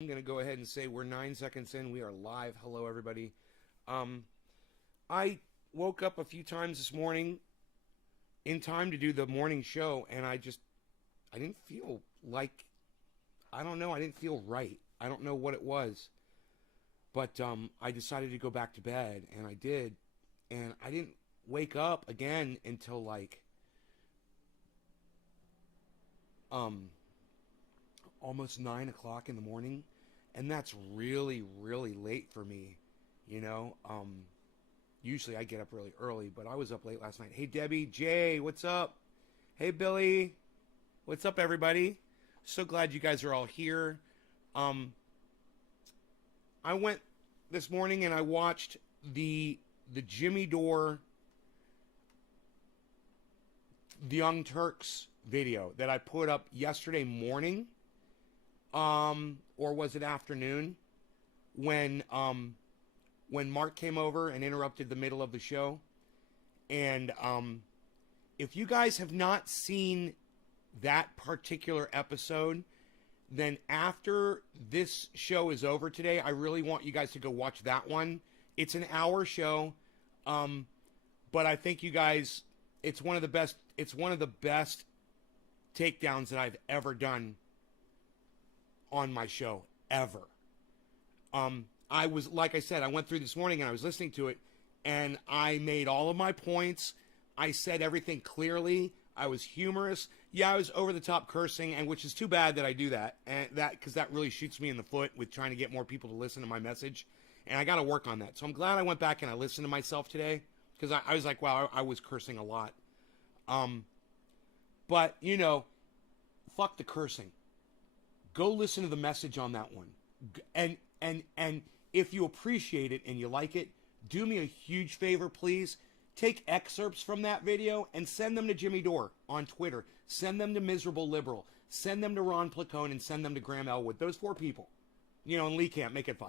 I'm going to go ahead and say we're 9 seconds in. We are live. Hello, everybody. I woke up a few times this morning in time to do the morning show, and I didn't feel like, I don't know, I didn't feel right. I don't know what it was. But I decided to go back to bed, and I did. And I didn't wake up again until like almost 9 o'clock in the morning, and that's really, really late for me, you know. Usually I get up really early, but I was up late last night. Hey, Debbie, Jay, what's up? Hey, Billy, what's up, everybody? So glad you guys are all here. I went this morning and I watched the Jimmy Dore, the Young Turks video that I put up yesterday morning. Or was it afternoon, when Mark came over and interrupted the middle of the show. And if you guys have not seen that particular episode, then after this show is over today, I really want you guys to go watch that one. It's an hour show, but I think you guys, it's one of the best takedowns that I've ever done on my show ever. I was, like I said, I went through this morning and I was listening to it, and I made all of my points. I said everything clearly. I was humorous. Yeah, I was over the top cursing, and which is too bad that I do that, and because that really shoots me in the foot with trying to get more people to listen to my message, and I got to work on that. So I'm glad I went back and I listened to myself today, because I was like, wow, I was cursing a lot. But you know, fuck the cursing. Go listen to the message on that one, and if you appreciate it and you like it, do me a huge favor, please. Take excerpts from that video and send them to Jimmy Dore on Twitter. Send them to Miserable Liberal. Send them to Ron Placone, and send them to Graham Elwood. Those 4 people. You know, and Lee Camp, make it 5.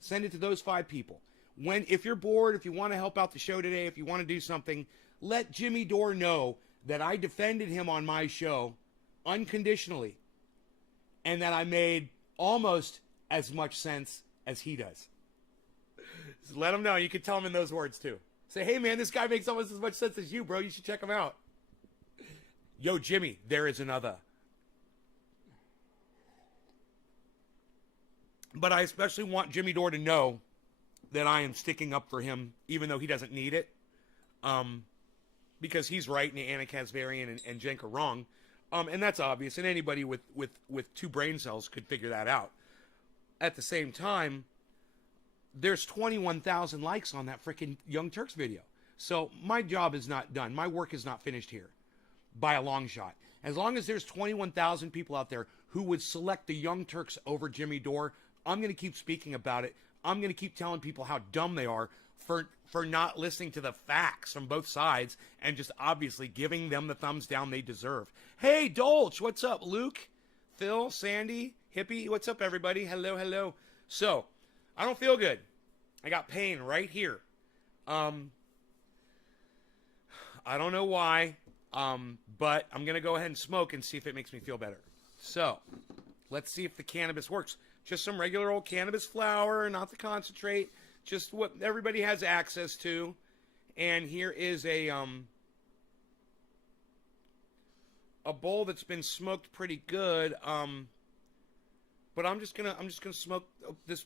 Send it to those 5 people. If you're bored, if you want to help out the show today, if you want to do something, let Jimmy Dore know that I defended him on my show unconditionally, and that I made almost as much sense as he does. Just let him know. You can tell him in those words too. Say, hey man, this guy makes almost as much sense as you, bro. You should check him out. Yo, Jimmy, there is another. But I especially want Jimmy Dore to know that I am sticking up for him, even though he doesn't need it. Because he's right, and Anna Kazbarian and Cenk are wrong. And that's obvious, and anybody with 2 brain cells could figure that out. At the same time, there's 21,000 likes on that freaking Young Turks video. So my job is not done. My work is not finished here by a long shot. As long as there's 21,000 people out there who would select the Young Turks over Jimmy Dore, I'm going to keep speaking about it. I'm going to keep telling people how dumb they are for not listening to the facts from both sides, and just obviously giving them the thumbs down they deserve. Hey, Dolch, what's up? Luke, Phil, Sandy, Hippie, what's up, everybody? Hello, hello. So, I don't feel good. I got pain right here. I don't know why, but I'm going to go ahead and smoke and see if it makes me feel better. So, let's see if the cannabis works. Just some regular old cannabis flower, not the concentrate. Just what everybody has access to. And here is a bowl that's been smoked pretty good. But I'm just gonna smoke this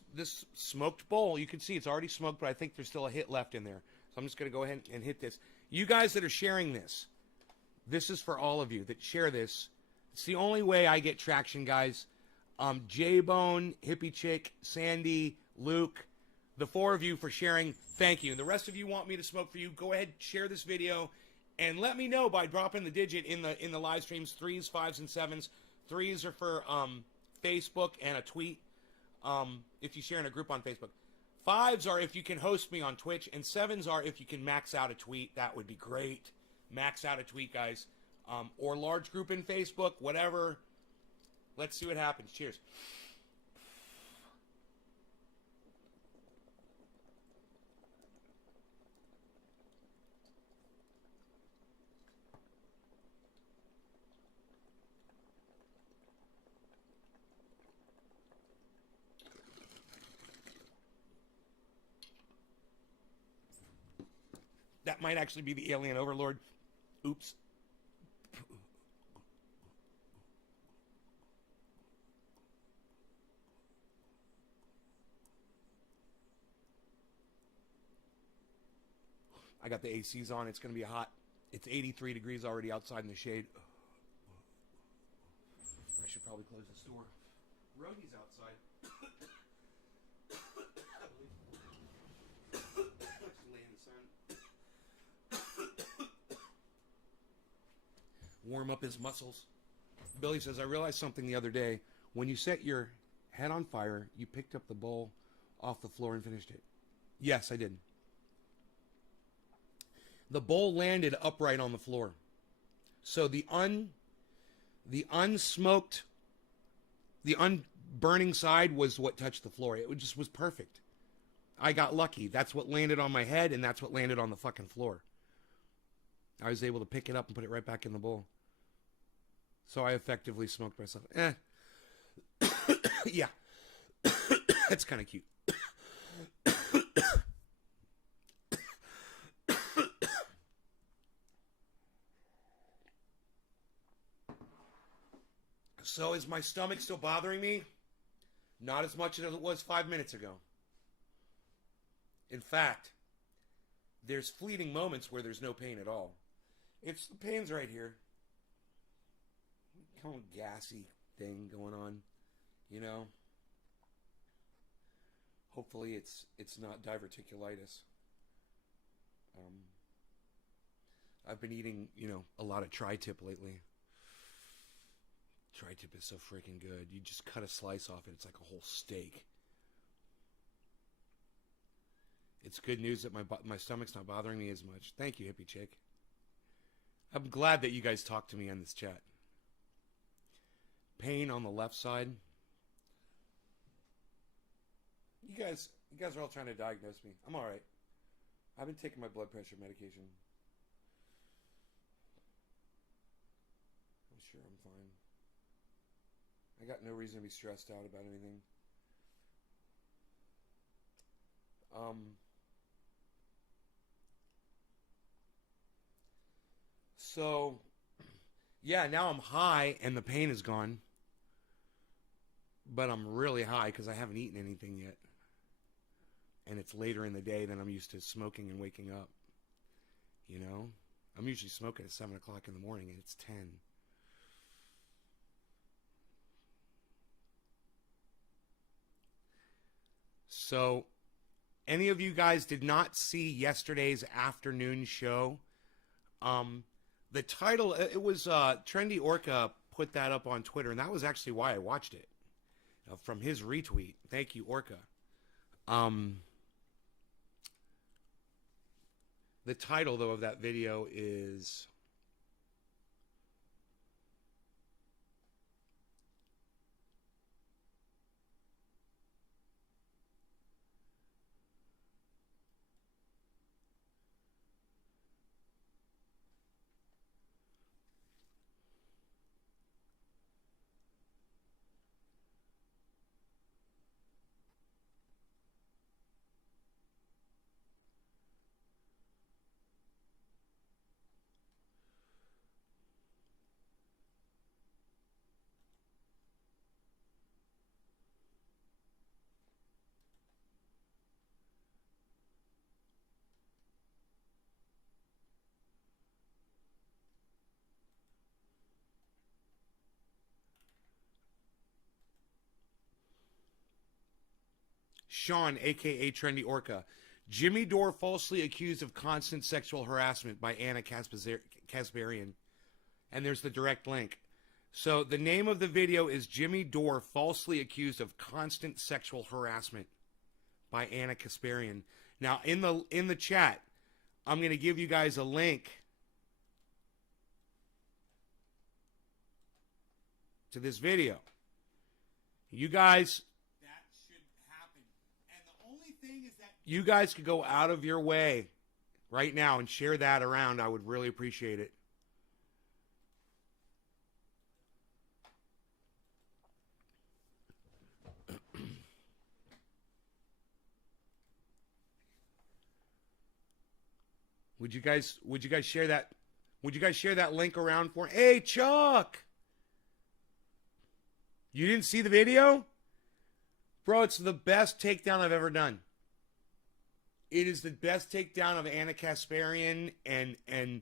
smoked bowl. You can see it's already smoked, but I think there's still a hit left in there. So I'm just gonna go ahead and hit this. You guys that are sharing this, this is for all of you that share this. It's the only way I get traction, guys. J-Bone, Hippie Chick, Sandy, Luke, the 4 of you for sharing, thank you. And the rest of you want me to smoke for you, go ahead, share this video, and let me know by dropping the digit in the live streams, 3s, 5s, and 7s. 3s are for Facebook and a tweet, if you share in a group on Facebook. 5s are if you can host me on Twitch, and 7s are if you can max out a tweet. That would be great. Max out a tweet, guys. Or large group in Facebook, whatever. Let's see what happens. Cheers. That might actually be the alien overlord. Oops. I got the ACs on. It's going to be hot. It's 83 degrees already outside in the shade. I should probably close this door. Roadie's outside. I believe. Let's lay in the sun. Warm up his muscles. Billy says, I realized something the other day. When you set your head on fire, you picked up the bowl off the floor and finished it. Yes, I did. The bowl landed upright on the floor. So the unsmoked, the unburning side was what touched the floor. It just was perfect. I got lucky. That's what landed on my head, and that's what landed on the fucking floor. I was able to pick it up and put it right back in the bowl. So I effectively smoked myself. Yeah. That's kind of cute. So is my stomach still bothering me? Not as much as it was 5 minutes ago. In fact, there's fleeting moments where there's no pain at all. It's the pain's right here. Kind of gassy thing going on, you know. Hopefully it's not diverticulitis. I've been eating, a lot of tri-tip lately. Tri-tip is so freaking good. You just cut a slice off it. It's like a whole steak. It's good news that my stomach's not bothering me as much. Thank you, hippie chick. I'm glad that you guys talked to me on this chat. Pain on the left side. You guys are all trying to diagnose me. I'm all right. I've been taking my blood pressure medication. I'm sure I'm fine. I got no reason to be stressed out about anything. So, yeah, now I'm high and the pain is gone. But I'm really high because I haven't eaten anything yet. And it's later in the day than I'm used to smoking and waking up. I'm usually smoking at 7 o'clock in the morning and it's 10. So, any of you guys did not see yesterday's afternoon show? The title, it was Trendy Orca put that up on Twitter, and that was actually why I watched it. From his retweet. Thank you, Orca. The title, though, of that video is... Sean, a.k.a. Trendy Orca. Jimmy Dore falsely accused of constant sexual harassment by Anna Kasparian. And there's the direct link. So the name of the video is Jimmy Dore falsely accused of constant sexual harassment by Anna Kasparian. Now, in the chat, I'm going to give you guys a link to this video. You guys... You guys could go out of your way right now and share that around. I would really appreciate it. Would you guys share that? Would you guys share that link around for? Hey, Chuck! You didn't see the video? Bro, it's the best takedown I've ever done. It is the best takedown of Anna Kasparian and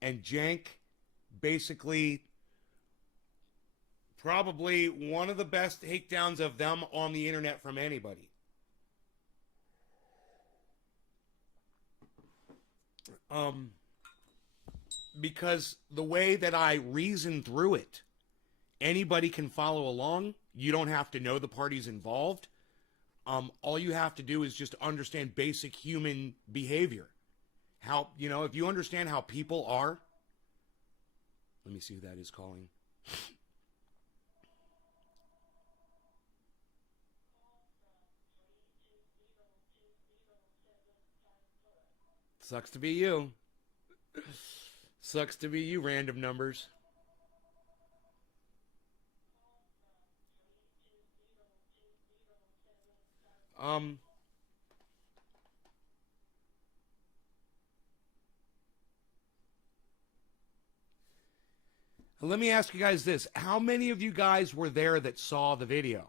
Jank. Basically, probably one of the best takedowns of them on the internet from anybody. Because the way that I reason through it, anybody can follow along. You don't have to know the parties involved. All you have to do is just understand basic human behavior. How, if you understand how people are. Let me see who that is calling. Sucks to be you. Sucks to be you, random numbers. Let me ask you guys this. How many of you guys were there that saw the video?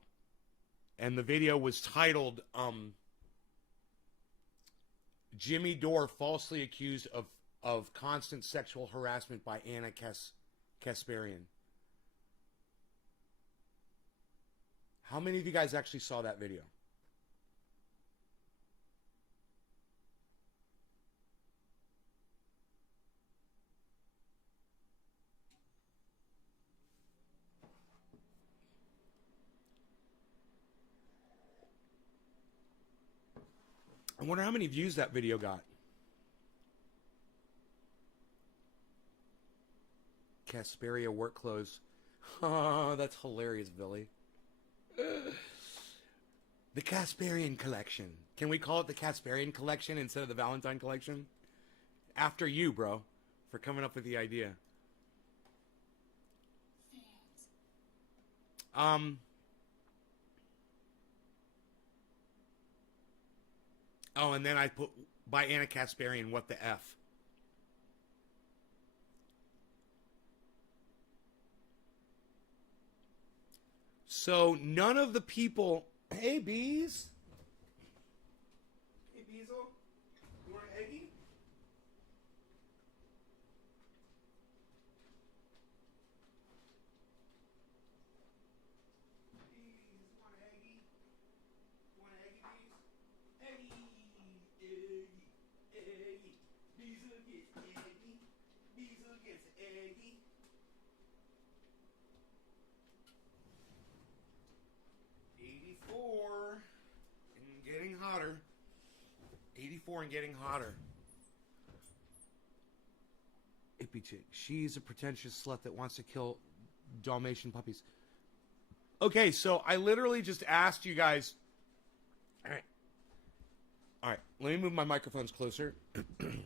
And the video was titled, Jimmy Dore falsely accused of constant sexual harassment by Anna Kasparian. How many of you guys actually saw that video? I wonder how many views that video got. Casperia work clothes. Oh, that's hilarious, Billy. The Kasparian collection. Can we call it the Kasparian collection instead of the Valentine collection? After you, bro, for coming up with the idea. Oh, and then I put by Anna Kasparian, what the F? So none of the people. Hey, Bees. Hey, Beezle. You want an eggie? Bees, want an eggie? Want an eggie, Bees? Eggie. Eggie. Beezle gets eggie. Beezle gets eggie. 84 and getting hotter. 84 and getting hotter. Ippy chick. She's a pretentious slut that wants to kill Dalmatian puppies. Okay, so I literally just asked you guys. All right. Let me move my microphones closer.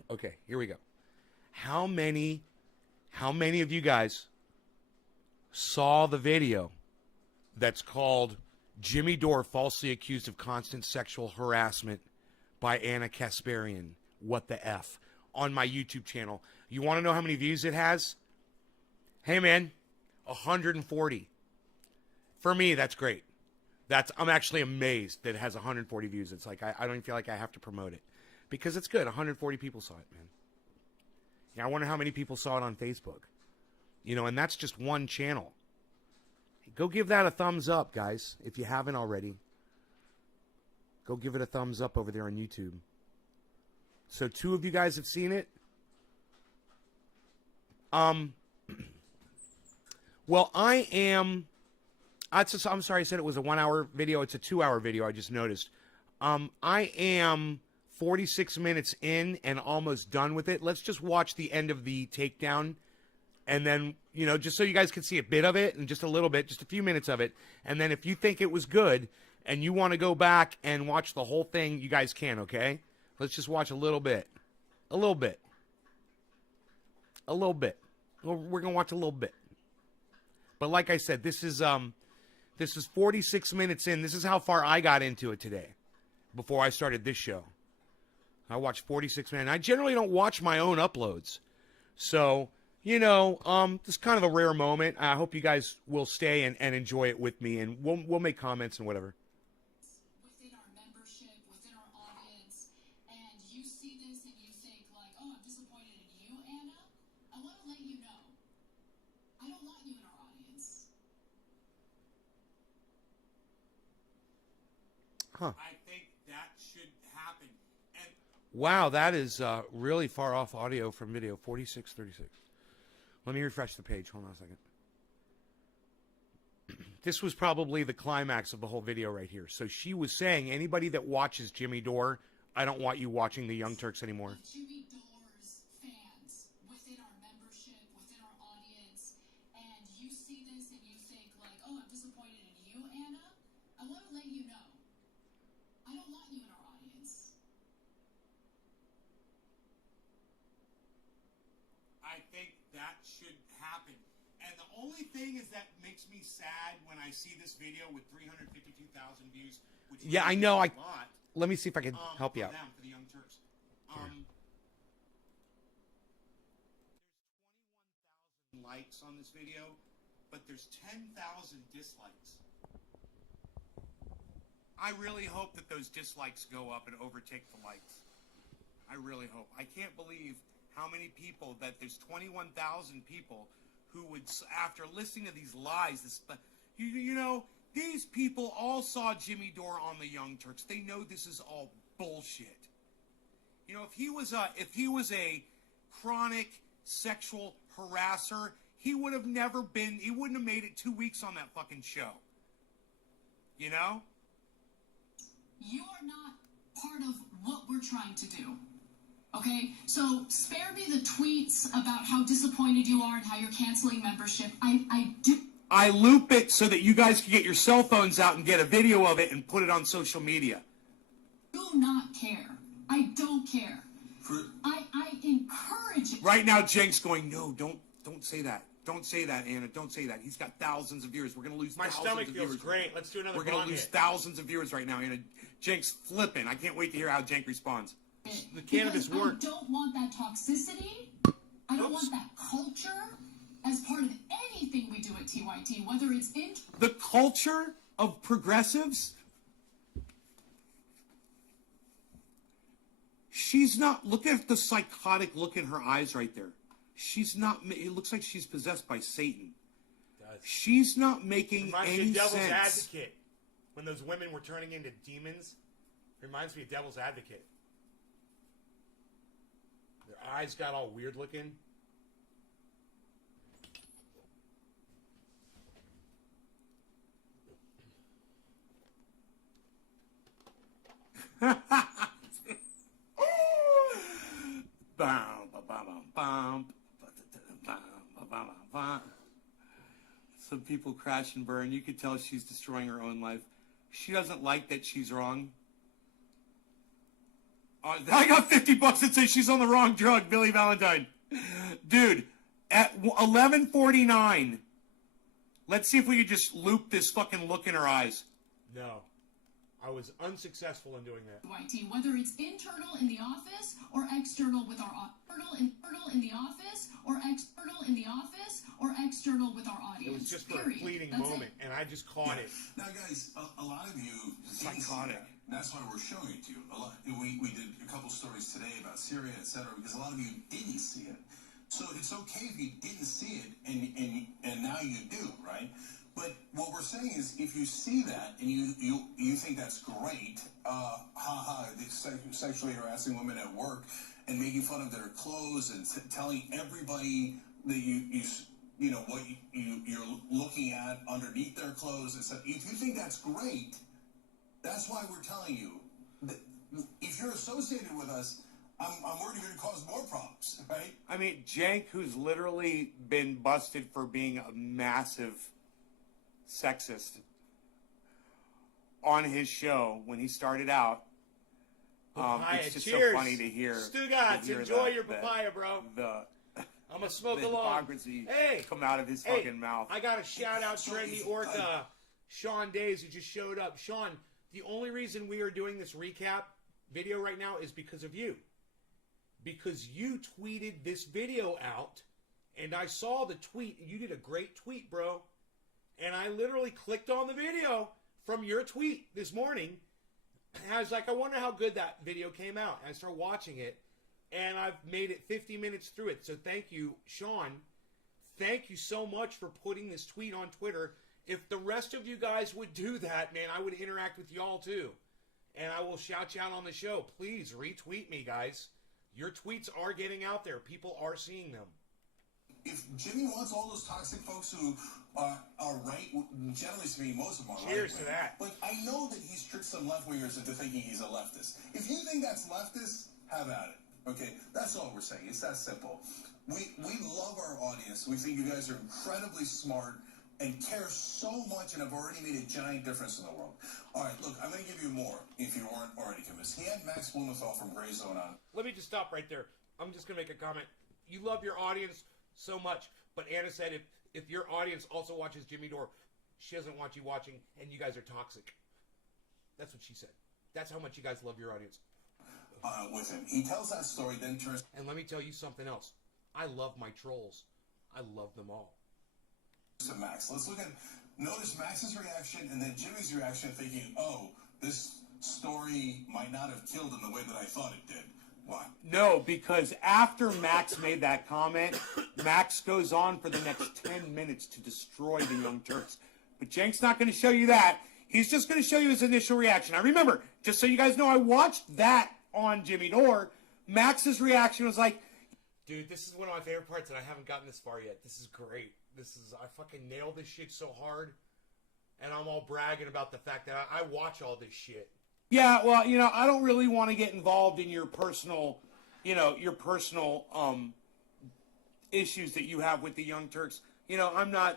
Okay, here we go. How many of you guys saw the video that's called Jimmy Dore falsely accused of constant sexual harassment by Anna Kasparian? What the F? On my YouTube channel. You want to know how many views it has? Hey, man, 140. For me, that's great. I'm actually amazed that it has 140 views. It's like, I don't even feel like I have to promote it. Because it's good. 140 people saw it, man. Yeah, I wonder how many people saw it on Facebook. And that's just one channel. Go give that a thumbs up, guys, if you haven't already. Go give it a thumbs up over there on YouTube. So 2 of you guys have seen it. Well, I'm sorry I said it was a 1-hour video. It's a 2-hour video, I just noticed. I am 46 minutes in and almost done with it. Let's just watch the end of the takedown. And then, just so you guys can see a bit of it and just a little bit, just a few minutes of it. And then if you think it was good and you want to go back and watch the whole thing, you guys can, okay? Let's just watch a little bit. A little bit. A little bit. We're going to watch a little bit. But like I said, this is 46 minutes in. This is how far I got into it today before I started this show. I watch 46 Man. I generally don't watch my own uploads. So, you know, this is kind of a rare moment. I hope you guys will stay and enjoy it with me, and we'll make comments and whatever. Within our membership, within our audience, and you see this and you think like, oh, I'm disappointed in you, Anna, I want to let you know, I don't want you in our audience. Huh. I think that should happen. And Wow, that is really far off audio from video. 4636. Let me refresh the page. Hold on a second. This was probably the climax of the whole video right here. So she was saying, anybody that watches Jimmy Dore, I don't want you watching the Young Turks anymore. Jimmy Dore's fans within our membership, within our audience, and you see this and you think like, oh, I'm disappointed in you, Anna, I want to let you know, I don't want you in our audience. I think that should happen. And the only thing is that makes me sad when I see this video with 352,000 views. Which Yeah, I is know. a lot, Let me see if I can help you for out. them, for the Young Turks. There's 21,000 likes on this video, but there's 10,000 dislikes. I really hope that those dislikes go up and overtake the likes. I really hope. I can't believe how many people that there's 21,000 people who would, after listening to these lies, you know, these people all saw Jimmy Dore on the Young Turks. They know this is all bullshit. You know, if he was a chronic sexual harasser, he would have never been. He wouldn't have made it 2 weeks on that fucking show. You know. You are not part of what we're trying to do. Okay? So spare me the tweets about how disappointed you are and how you're canceling membership. I loop it so that you guys can get your cell phones out and get a video of it and put it on social media. Do not care. I don't care. I encourage it. Right now, Jenk's going, no, don't say that. Don't say that, Anna. Don't say that. He's got thousands of viewers. We're going to lose My thousands stomach of feels viewers. great. Let's do another We're going to bong lose hit. thousands of viewers right now, Anna. Jenk's flipping. I can't wait to hear how Jenk responds. The cannabis Because worked. I don't want that toxicity. I don't want that culture as part of anything we do at TYT, whether it's in... The culture of progressives? She's not... Look at the psychotic look in her eyes right there. She's not... It looks like she's possessed by Satan. She's not making Reminds me any of Devil's sense. Advocate. When those women were turning into demons. Reminds me of Devil's Advocate. Their eyes got all weird looking. Some people crash and burn. You could tell she's destroying her own life. She doesn't like that she's wrong. I got $50 that says she's on the wrong drug, Billy Valentine. Dude, at 11:49, let's see if we could just loop this fucking look in her eyes. No. I was unsuccessful in doing that. TYT, whether it's internal in the office or external with our internal in the office or external with our audience. It was just for Period. a fleeting That's moment, it. and I just caught it. Now, guys, a lot of you didn't see Psychotic. that. That's why we're showing it to you. We did a couple stories today about Syria, etc., because a lot of you didn't see it. So it's okay if you didn't see it, and now you do, right? But what we're saying is, if you see that and you think that's great, sexually harassing women at work and making fun of their clothes and telling everybody that you know what you're looking at underneath their clothes and stuff. If you think that's great, that's why we're telling you that if you're associated with us, I'm worried you're going to cause more problems, right? I mean, Jank, who's literally been busted for being a massive sexist on his show when he started out. Papaya, It's just cheers. so funny to hear. Stugotz, to hear enjoy your papaya, bro. The I'm going to smoke the along. hypocrisy Hey, come out of his hey, fucking mouth. I got a shout out Trendy Orca, Sean Days, who just showed up. Sean, the only reason we are doing this recap video right now is because of you. Because you tweeted this video out, and I saw the tweet, and you did a great tweet, bro. And I literally clicked on the video from your tweet this morning. And I was like, I wonder how good that video came out. And I started watching it, and I've made it 50 minutes through it. So thank you, Sean. Thank you so much for putting this tweet on Twitter. If the rest of you guys would do that, man, I would interact with y'all too. And I will shout you out on the show. Please retweet me, guys. Your tweets are getting out there. People are seeing them. If Jimmy wants all those toxic folks who are right, generally speaking, most of them are Cheers right. to that. But I know that he's tricked some left-wingers into thinking he's a leftist. If you think that's leftist, have at it. Okay? That's all we're saying. It's that simple. We love our audience. We think you guys are incredibly smart and care so much and have already made a giant difference in the world. All right, look, I'm going to give you more if you aren't already convinced. He had Max Blumenthal from Gray Zone on. Let me just stop right there. I'm just going to make a comment. You love your audience so much, but Anna said if your audience also watches Jimmy Dore, she doesn't want you watching, and you guys are toxic. That's what she said. That's how much you guys love your audience. With him. He tells that story, then turns... And let me tell you something else. I love my trolls. I love them all. to Max. Let's look at, notice Max's reaction and then Jimmy's reaction, thinking, oh, this story might not have killed in the way that I thought it did. Why? No, because after Max made that comment, Max goes on for the next 10 minutes to destroy the Young Turks. But Cenk's not going to show you that. He's just going to show you his initial reaction. Now remember, just so you guys know, I watched that on Jimmy Dore. Max's reaction was like, dude, this is one of my favorite parts, and I haven't gotten this far yet. This is great. I fucking nailed this shit so hard, and I'm all bragging about the fact that I watch all this shit. yeah, well, I don't really want to get involved in your personal, issues that you have with the Young Turks. I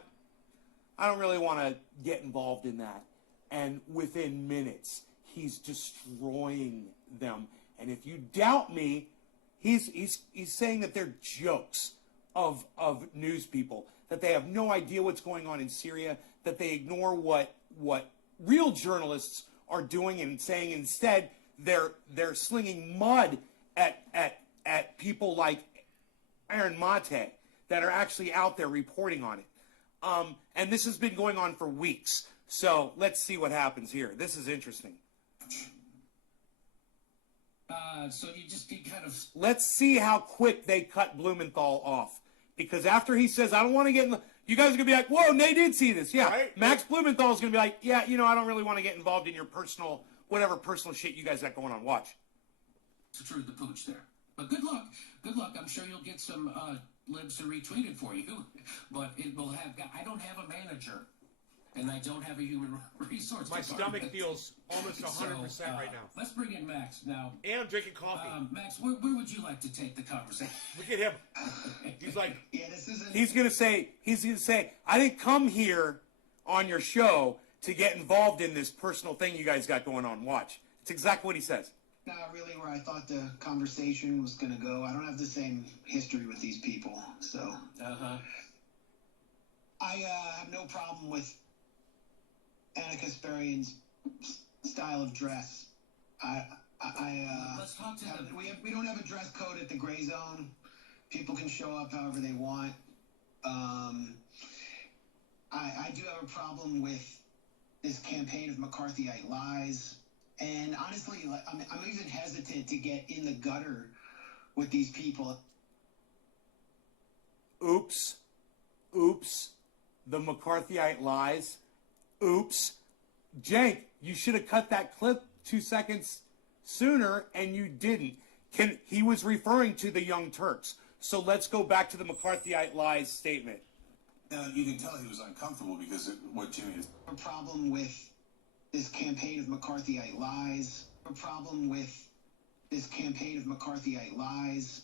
don't really want to get involved in that. And within minutes, he's destroying them. And if you doubt me, he's saying that they're jokes of news people, that they have no idea what's going on in Syria, that they ignore what real journalists are doing and saying. Instead they're slinging mud at people like Aaron Mate that are actually out there reporting on it. And this has been going on for weeks. So let's see what happens here. This is interesting. So you kind of... Let's see how quick they cut Blumenthal off. Because after he says, I don't want to get in the... You guys are going to be like, whoa, they did see this. Yeah, right? Max Blumenthal is going to be like, yeah, I don't really want to get involved in your whatever personal shit you guys got going on. Watch. True the pooch there. But good luck. Good luck. I'm sure you'll get some libs to retweet it for you. But it will have... I don't have a manager. And I don't have a human resource My department. stomach feels almost 100% right now. Let's bring in Max now. And I'm drinking coffee. Max, where would you like to take the conversation? Look at him. He's like, Yeah, this isn't... He's going to say, I didn't come here on your show to get involved in this personal thing you guys got going on. Watch. It's exactly what he says. Not really where I thought the conversation was going to go. I don't have the same history with these people, so... I have no problem with Anna Kasparian's style of dress. Let's talk to them. We don't have a dress code at the Gray Zone. People can show up however they want. I do have a problem with this campaign of McCarthyite lies. And honestly, I'm even hesitant to get in the gutter with these people. Oops. The McCarthyite lies. Oops. Cenk, you should have cut that clip 2 seconds sooner, and you didn't. He was referring to the Young Turks. So let's go back to the McCarthyite lies statement. You can tell he was uncomfortable because of what Jimmy is. A problem with this campaign of McCarthyite lies. A problem with this campaign of McCarthyite lies.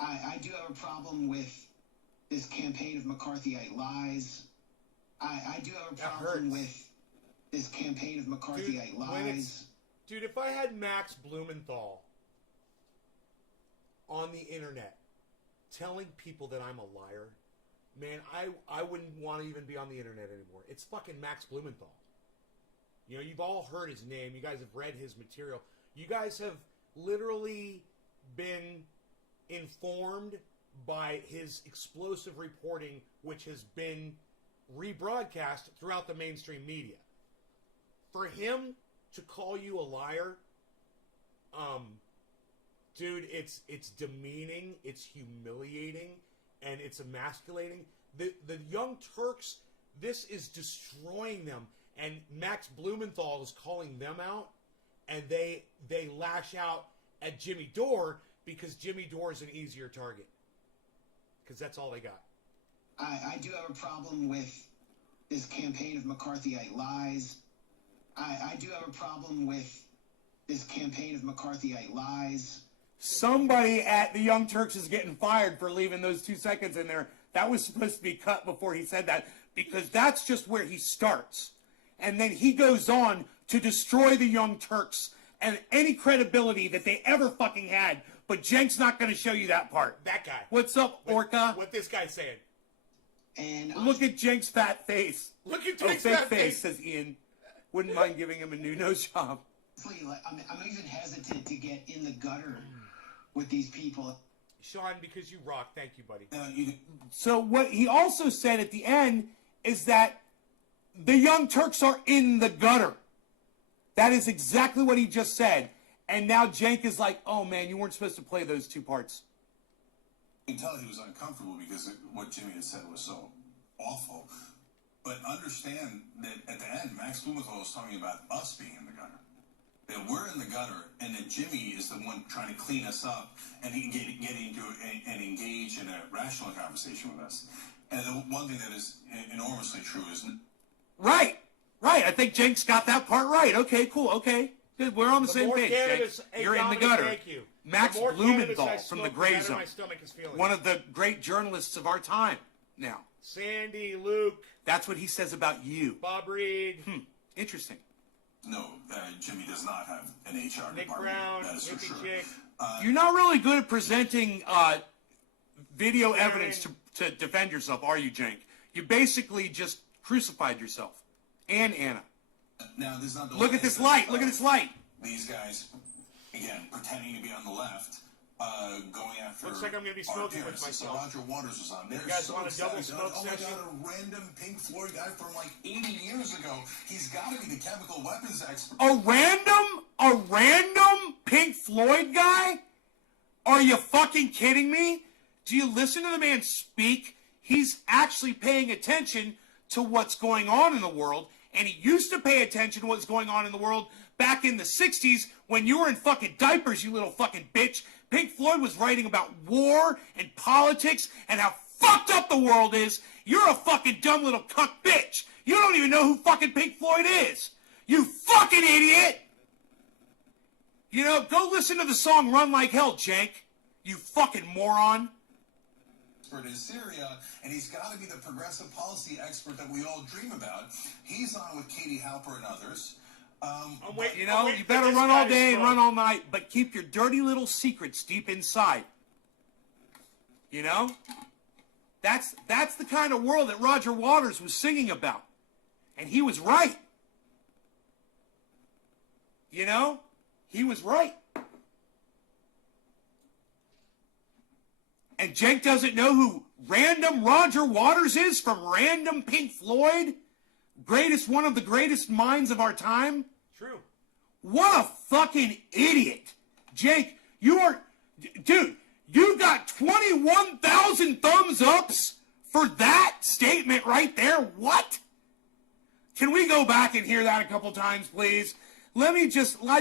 I do have a problem with this campaign of McCarthyite lies. I do have a That problem hurts. with this campaign of McCarthyite lies. Dude, if I had Max Blumenthal on the internet telling people that I'm a liar, man, I wouldn't want to even be on the internet anymore. It's fucking Max Blumenthal. You know, you've all heard his name. You guys have read his material. You guys have literally been informed by his explosive reporting, which has been rebroadcast throughout the mainstream media. For him to call you a liar, dude, it's demeaning, it's humiliating, and it's emasculating. The Young Turks, this is destroying them, and Max Blumenthal is calling them out, and they lash out at Jimmy Dore because Jimmy Dore is an easier target. Because that's all they got. I do have a problem with this campaign of McCarthyite lies. I do have a problem with this campaign of McCarthyite lies. Somebody at the Young Turks is getting fired for leaving those 2 seconds in there. That was supposed to be cut before he said that, because that's just where he starts. And then he goes on to destroy the Young Turks and any credibility that they ever fucking had. But Jenk's not going to show you that part. That guy. What's up, Orca? What this guy's saying. And Look at Jenk's fat face. Look at Oh, Jake's fake fat face, says Ian. Wouldn't mind giving him a new nose job. honestly, I'm even hesitant to get in the gutter with these people. Sean, because you rock. Thank you, buddy. So what he also said at the end is that the Young Turks are in the gutter. That is exactly what he just said. And now Cenk is like, oh man, you weren't supposed to play those two parts. You can tell he was uncomfortable because what Jimmy had said was so awful. But understand that at the end, Max Blumenthal was talking about us being in the gutter. That we're in the gutter, and that Jimmy is the one trying to clean us up and get into and engage in a rational conversation with us. And the one thing that is enormously true is... Right. I think Cenk's got that part right. Okay, cool. Okay. Good. We're on the same more page, cannabis, Cenk. hey, You're in the Dominic, gutter. thank you. Max The more Blumenthal cannabis I from smoke, the Gray better Zone. my stomach is feeling. One of the great journalists of our time now. Sandy, Luke, That's what he says about you. Bob Reed, Interesting. No, Jimmy does not have an HR Nick department. Brown, That is for Hippie sure. Chick. You're not really good at presenting video evidence to defend yourself, are you, Cenk? You basically just crucified yourself. And Anna. Now, this is not the Look at this light. Look at this light. These guys, again, pretending to be on the left, going after. Looks like I'm gonna be our smoking with appearance. So myself. Roger Waters was on. They're guys so want a double excited. smoke Oh my session? God, a random Pink Floyd guy from like 80 years ago. He's got to be the chemical weapons expert. A random Pink Floyd guy? Are you fucking kidding me? Do you listen to the man speak? He's actually paying attention to what's going on in the world, and he used to pay attention to what's going on in the world back in the 60s when you were in fucking diapers, you little fucking bitch. Pink Floyd was writing about war and politics and how fucked up the world is. You're a fucking dumb little cuck bitch. You don't even know who fucking Pink Floyd is. You fucking idiot. You know, go listen to the song Run Like Hell, Cenk. You fucking moron. Expert in Syria, and he's got to be the progressive policy expert that we all dream about. He's on with Katie Halper and others. You know, you better run all day and run all night, but keep your dirty little secrets deep inside. You know? That's the kind of world that Roger Waters was singing about. And he was right. You know? He was right. And Cenk doesn't know who random Roger Waters is from random Pink Floyd? One of the greatest minds of our time? True. What a fucking idiot. Cenk, dude, you got 21,000 thumbs ups for that statement right there? What? Can we go back and hear that a couple times, please? I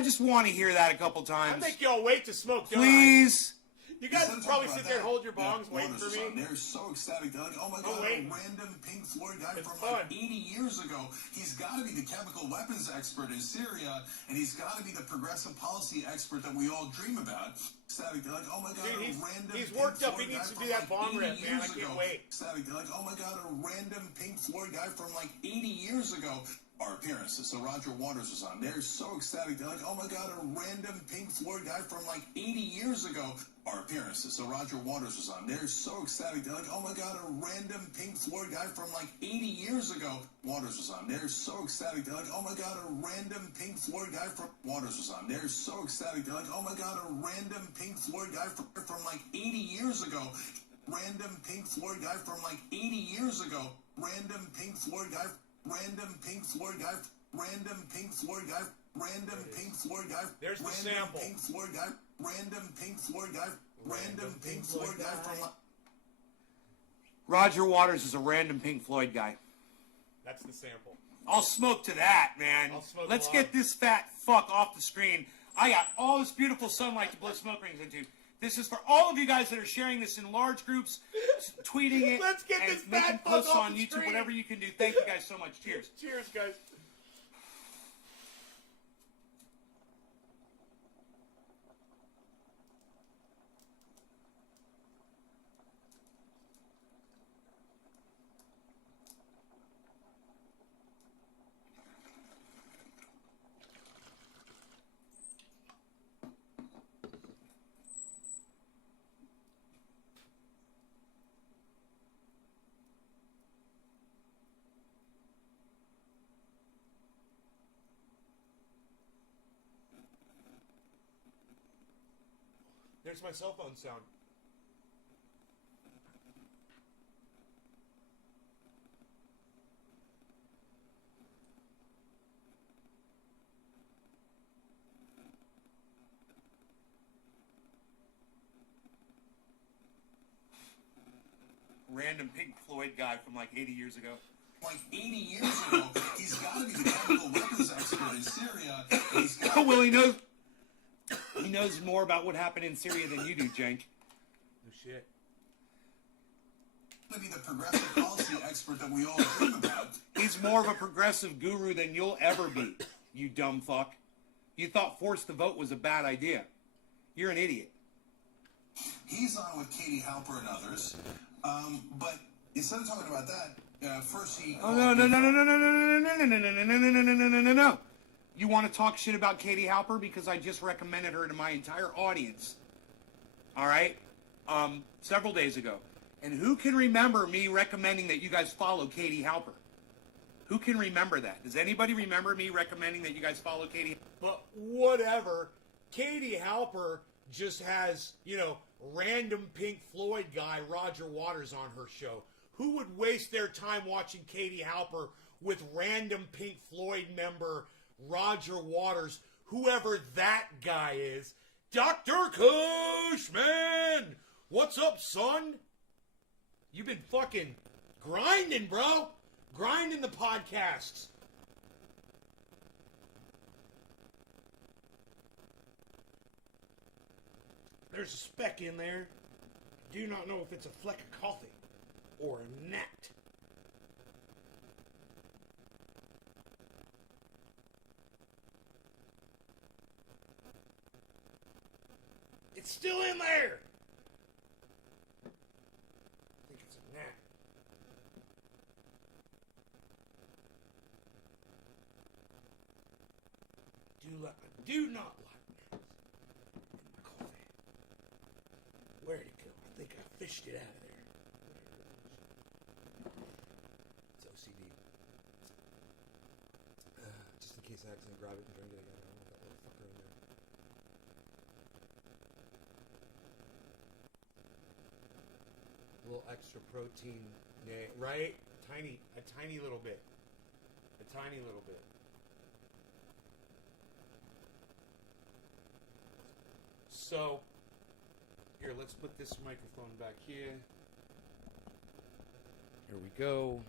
just want to hear that a couple I times. think y'all wait to smoke, don't I? Please. You guys would probably sit there and hold your bongs waiting for me. They're so ecstatic. They're like, oh my God, a wait. random Pink Floyd guy It's from fun. like 80 years ago. He's got to be the chemical weapons expert in Syria, and he's got to be the progressive policy expert that we all dream about. Ecstatic. They're like, oh my God, Dude, a random he's Pink worked up. Floyd He needs guy to do from that bong 80 rip, man. I years can't ago. wait. Ecstatic. They're like, oh my God, a random Pink Floyd guy from like 80 years ago. our appearances. So Roger Waters was on. They're so ecstatic. They're like, oh my God, a random Pink Floyd guy from like 80 years ago. Our appearances. So Roger Waters was on. They're so ecstatic. They're like, oh my God, a random Pink Floyd guy from like 80 years ago. Waters was on. They're so ecstatic. They're like, oh my God, a random Pink Floyd guy from Waters was on. They're so ecstatic. They're like, oh my God, a random Pink Floyd guy from like 80 years ago. Random Pink Floyd guy from like 80 years ago. Random Pink Floyd guy. Random Pink Floyd guy. Random Pink Floyd guy. Random Pink Floyd guy. There's the random sample. Pink Floyd guy. Random Pink Floyd guy. Random Pink Floyd guy from. Roger Waters is a random Pink Floyd guy. That's the sample. I'll smoke to that, man. I'll smoke Let's along. get this fat fuck off the screen. I got all this beautiful sunlight to blow smoke rings into. This is for all of you guys that are sharing this in large groups, tweeting it, Let's get and this making fat fuck posts off on the YouTube, screen. whatever you can do. Thank you guys so much. Cheers. Cheers, guys. There's my cell phone sound. Random Pink Floyd guy from like 80 years ago. Like 80 years ago, he's got to be the chemical weapons expert in Syria. And he's got Well, he knows more about what happened in Syria than you do, Jank. No shit. to be the progressive policy expert that we all dream about. He's more of a progressive guru than you'll ever be, you dumb fuck. You thought force the vote was a bad idea. You're an idiot. He's on with Katie Halper and others. But instead of talking about that, first he... Oh, no. No. You want to talk shit about Katie Halper because I just recommended her to my entire audience. All right? Several days ago. And who can remember me recommending that you guys follow Katie Halper? Who can remember that? Does anybody remember me recommending that you guys follow Katie? But whatever. Katie Halper just has, random Pink Floyd guy Roger Waters on her show. Who would waste their time watching Katie Halper with random Pink Floyd member Roger Waters, whoever that guy is? Dr. Cushman! What's up, son? You've been fucking grinding, bro. Grinding the podcasts. There's a speck in there. Do not know if it's a fleck of coffee or a gnat. It's still in there. I think it's a gnat. Do not like gnats in my coffee. Where'd it go? I think I fished it out of there. It's OCD. Just in case I accidentally grab it and drink it again. I don't want that little fucker in there. A little extra protein, right? A tiny little bit. A tiny little bit. So, here, let's put this microphone back here. Here we go.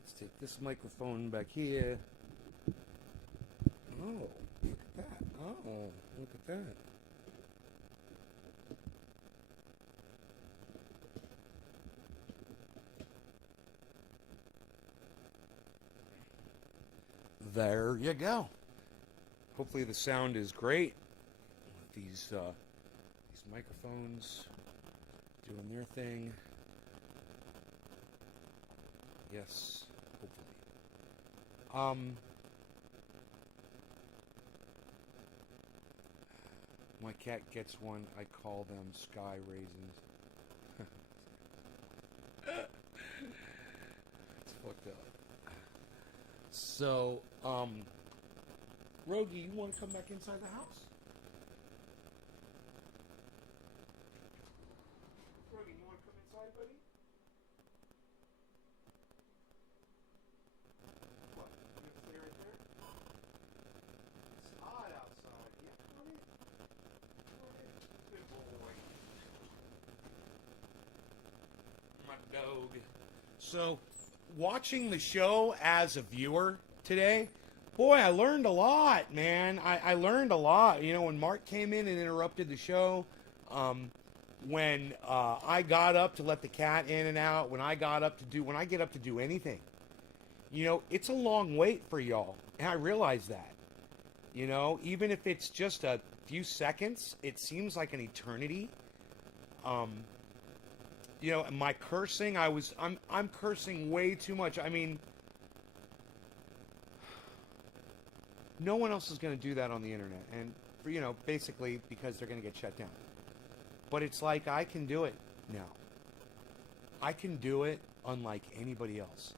Let's take this microphone back here. Oh, look at that. Oh, look at that. There you go. Hopefully the sound is great. These microphones doing their thing. Yes, hopefully. My cat gets one. I call them sky raisins. It's fucked up. So, Rogie, you want to come back inside the house? Rogie, you want to come inside, buddy? What? You gonna stay right there? It's hot outside. Yeah, come on in. Come on in. Good boy. My dog. So, watching the show as a viewer today, boy, I learned a lot, man. I learned a lot. You know, when Mark came in and interrupted the show, when I got up to let the cat in and out, when I get up to do anything, you know, it's a long wait for y'all. And I realize that. You know, even if it's just a few seconds, it seems like an eternity. You know, my cursing, I'm cursing way too much. I mean, no one else is going to do that on the internet. And, you know, basically because they're going to get shut down. But it's like I can do it now. I can do it unlike anybody else.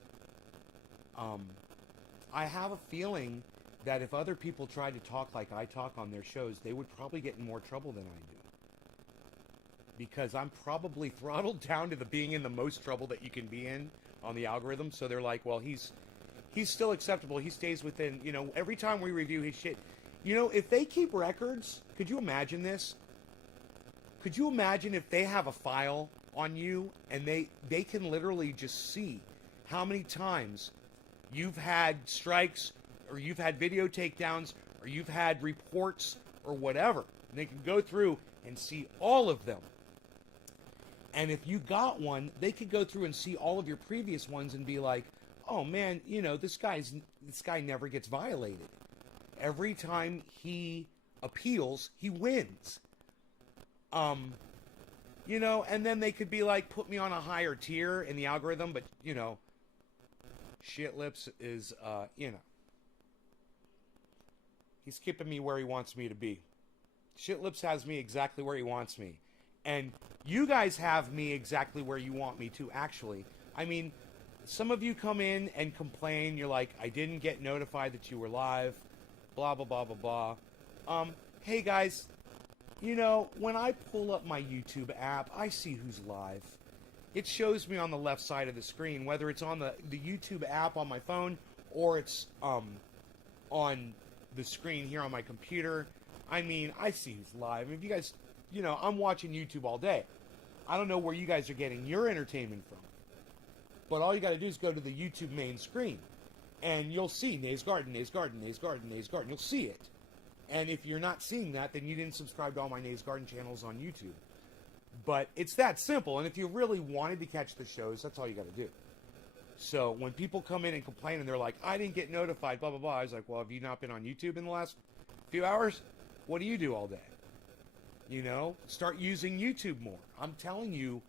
I have a feeling that if other people tried to talk like I talk on their shows, they would probably get in more trouble than I do. Because I'm probably throttled down to the being in the most trouble that you can be in on the algorithm. So they're like, well, he's still acceptable. He stays within, you know, every time we review his shit. You know, if they keep records, could you imagine this? Could you imagine if they have a file on you and they can literally just see how many times you've had strikes or you've had video takedowns or you've had reports or whatever. And they can go through and see all of them. And if you got one, they could go through and see all of your previous ones and be like, oh man, you know, this guy never gets violated. Every time he appeals, he wins. You know, and then they could be like, put me on a higher tier in the algorithm, but, you know, Shit Lips is, you know, he's keeping me where he wants me to be. Shit Lips has me exactly where he wants me. And you guys have me exactly where you want me to, actually. I mean, some of you come in and complain. You're like, I didn't get notified that you were live. Blah, blah, blah, blah, blah. Hey, guys. You know, when I pull up my YouTube app, I see who's live. It shows me on the left side of the screen, whether it's on the YouTube app on my phone or it's on the screen here on my computer. I mean, I see who's live. If you guys, you know, I'm watching YouTube all day. I don't know where you guys are getting your entertainment from. But all you got to do is go to the YouTube main screen. And you'll see Nays Garden, Nays Garden, Nays Garden, Nays Garden. You'll see it. And if you're not seeing that, then you didn't subscribe to all my Nays Garden channels on YouTube. But it's that simple. And if you really wanted to catch the shows, that's all you got to do. So when people come in and complain and they're like, I didn't get notified, blah, blah, blah. I was like, well, have you not been on YouTube in the last few hours? What do you do all day? You know, start using YouTube more. I'm telling you,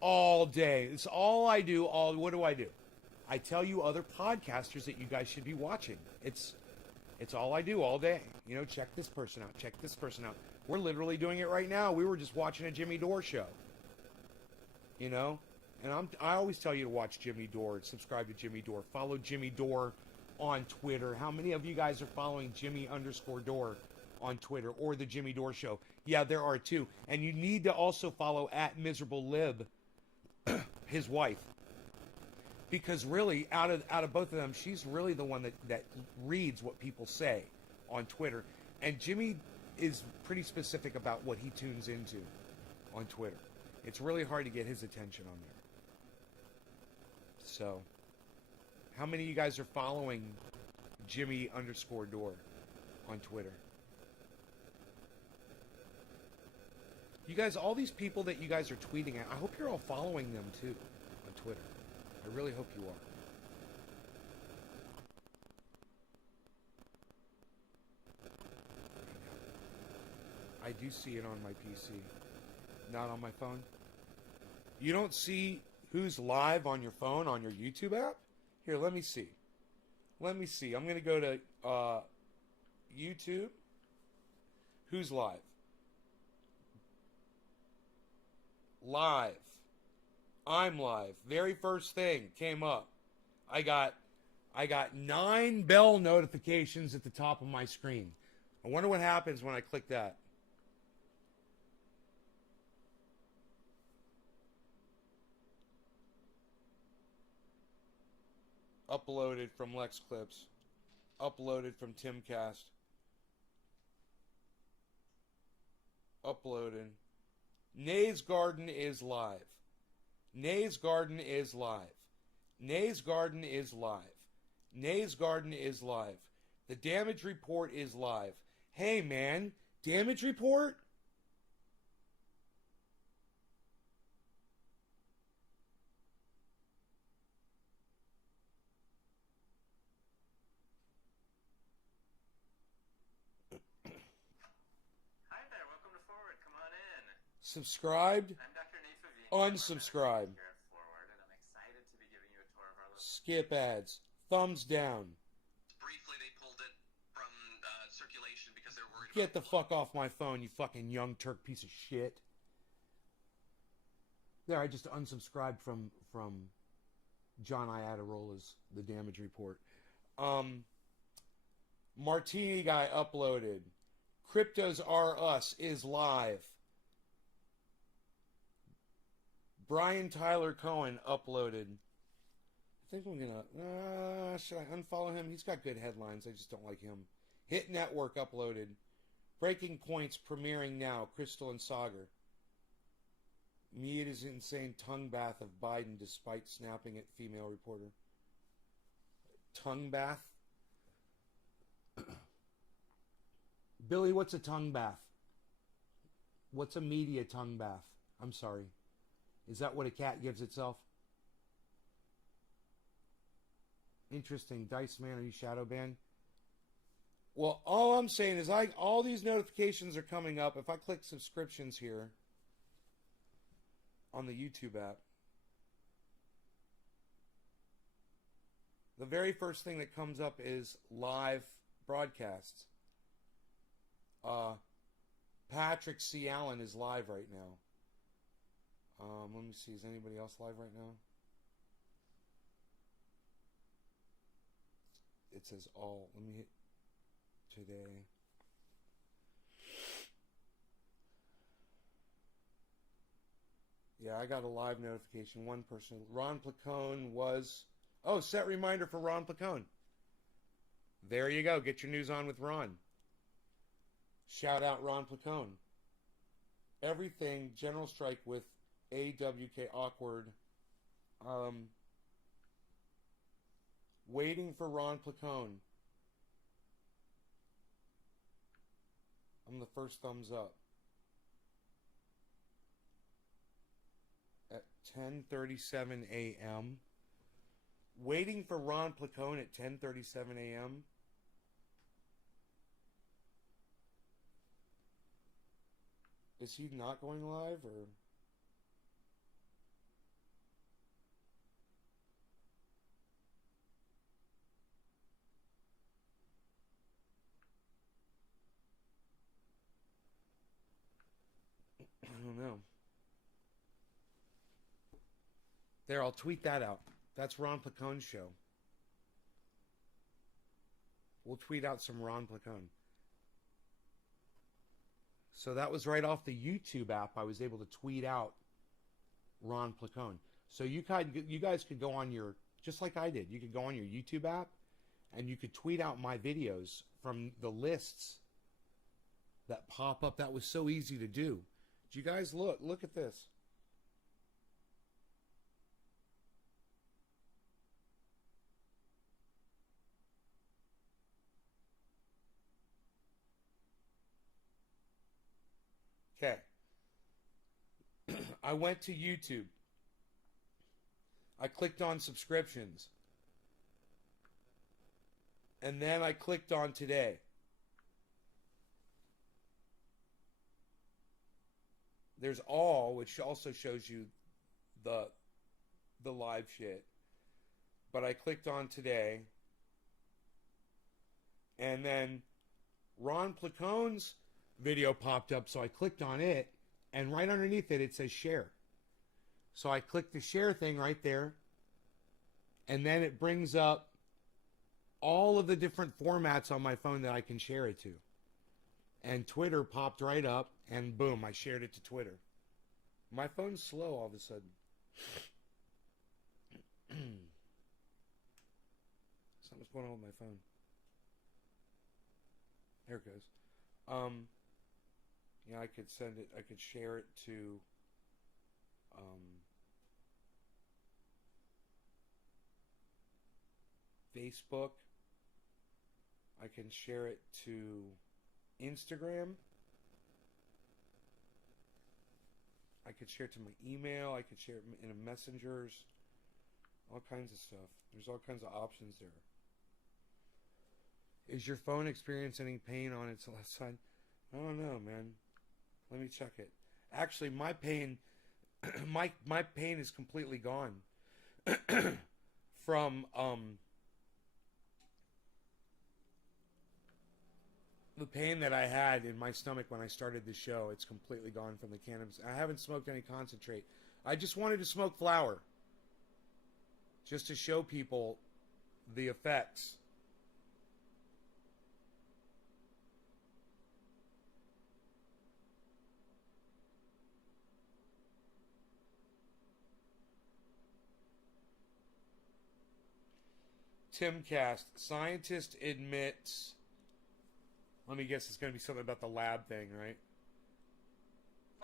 all day. It's all I do. What do? I tell you other podcasters that you guys should be watching. It's all I do all day. You know, check this person out. Check this person out. We're literally doing it right now. We were just watching a Jimmy Dore show. You know, and I always tell you to watch Jimmy Dore, subscribe to Jimmy Dore, follow Jimmy Dore on Twitter. How many of you guys are following Jimmy_Dore on Twitter or the Jimmy Dore Show? Yeah, there are too. And you need to also follow @MiserableLib, his wife, because really out of both of them, she's really the one that reads what people say on Twitter. And Jimmy is pretty specific about what he tunes into on Twitter. It's really hard to get his attention on there. So, how many of you guys are following Jimmy_Dore on Twitter? You guys, all these people that you guys are tweeting at, I hope you're all following them too on Twitter. I really hope you are. I do see it on my PC, not on my phone. You don't see who's live on your phone on your YouTube app? Here, let me see. Let me see. I'm going to go to YouTube. Who's live? Live. I'm live. Very first thing came up. I got 9 bell notifications at the top of my screen. I wonder what happens when I click that. Uploaded from Lex Clips. Uploaded from Timcast. Uploaded. Nay's Garden is live. Nay's Garden is live. Nay's Garden is live. Nay's Garden is live. The damage report is live. Hey man, damage report? Hi there, welcome to Forward. Come on in. Subscribed? I'm Dr. Nate Favine. Unsubscribe. Here at Forward, and I'm excited to be giving you a tour of our little... Skip ads. Thumbs down. Briefly, they pulled it from circulation because they're worried Get the fuck off my phone, you fucking young Turk piece of shit. There, I just unsubscribed from John Iadarola's The Damage Report. Martini Guy uploaded. Cryptos Are Us is live. Brian Tyler Cohen uploaded. I think I'm gonna... should I unfollow him? He's got good headlines. I just don't like him. Hit Network uploaded. Breaking Points premiering now. Crystal and Sagar. Mead insane tongue bath of Biden despite snapping at female reporter. Tongue bath? Billy, what's a tongue bath? What's a media tongue bath? I'm sorry. Is that what a cat gives itself? Interesting. Dice Man, are you shadow banned? Well, all I'm saying is all these notifications are coming up. If I click subscriptions here on the YouTube app, the very first thing that comes up is live broadcasts. Patrick C. Allen is live right now. Let me see. Is anybody else live right now? It says all. Let me hit today. Yeah, I got a live notification. One person. Ron Placone was... Oh, set reminder for Ron Placone. There you go. Get your news on with Ron. Shout out Ron Placone. Everything General Strike with AWK awkward. Waiting for Ron Placone. I'm the first thumbs up. At 10:37 a.m. Waiting for Ron Placone at 10:37 a.m. Is he not going live, or? I don't know. There, I'll tweet that out. That's Ron Placone's show. We'll tweet out some Ron Placone. So that was right off the YouTube app. I was able to tweet out Ron Placone. So you guys could go on your, just like I did, you could go on your YouTube app and you could tweet out my videos from the lists that pop up. That was so easy to do. Did you guys look at this? Okay. I went to YouTube. I clicked on subscriptions. And then I clicked on today. There's all, which also shows you the live shit. But I clicked on today. And then Ron Placone's video popped up, so I clicked on it, and right underneath it, it says share. So I clicked the share thing right there, and then it brings up all of the different formats on my phone that I can share it to. And Twitter popped right up, and boom, I shared it to Twitter. My phone's slow all of a sudden. Something's going on with my phone. There it goes. Yeah, I could send it, I could share it to, Facebook. I can share it to Instagram. I could share it to my email. I could share it in a messengers. All kinds of stuff. There's all kinds of options there. Is your phone experiencing any pain on its left side? I don't know, man. Let me check it. Actually, my pain, my pain is completely gone from the pain that I had in my stomach when I started the show. It's completely gone from the cannabis. I haven't smoked any concentrate. I just wanted to smoke flower, just to show people the effects. Timcast, scientist admits. Let me guess, it's going to be something about the lab thing, right?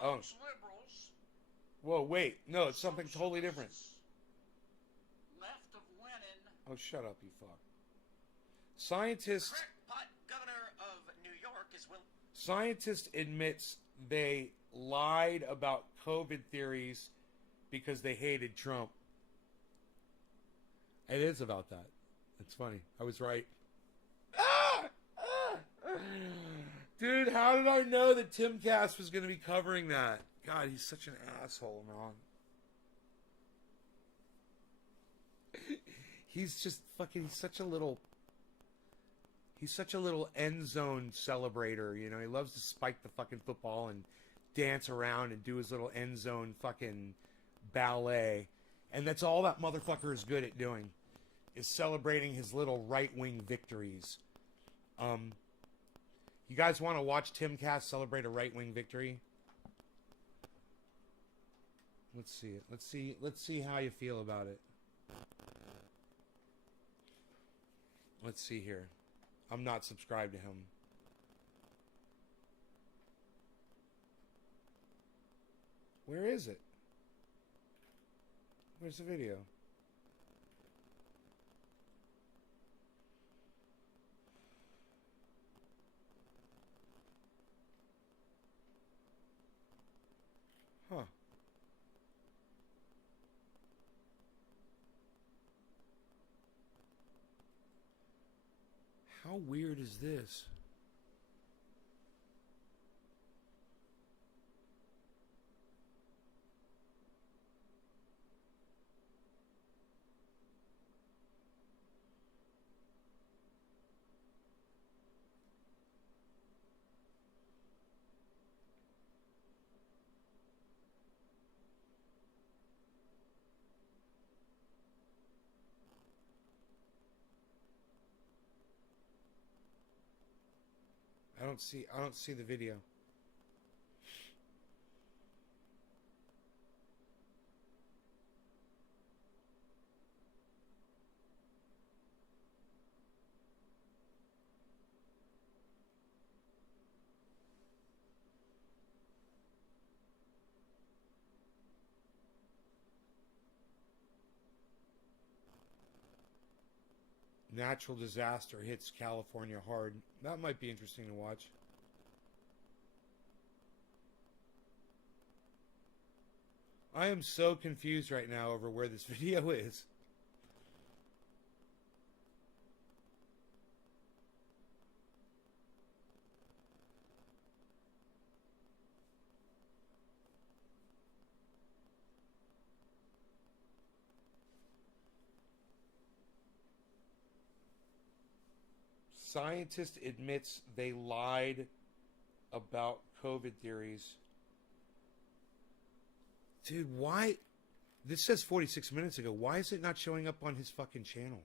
Folks, liberals. Whoa, wait. No, it's something totally different. Left of Lenin. Oh, shut up, you fuck. Scientist. Crackpot governor of New York is willing. Scientist admits they lied about COVID theories because they hated Trump. It is about that. It's funny. I was right. Dude, how did I know that Timcast was going to be covering that? God, he's such an asshole, man. He's just fucking, he's such a little end zone celebrator, you know. He loves to spike the fucking football and dance around and do his little end zone fucking ballet. And that's all that motherfucker is good at doing, is celebrating his little right-wing victories. You guys want to watch Timcast celebrate a right-wing victory? Let's see it. Let's see how you feel about it. Let's see here. I'm not subscribed to him. Where is it? Where's the video? Huh. How weird is this? I don't see the video. Natural disaster hits California hard. That might be interesting to watch. I am so confused right now over where this video is. Scientist admits they lied about COVID theories. Dude, why? This says 46 minutes ago. Why is it not showing up on his fucking channel?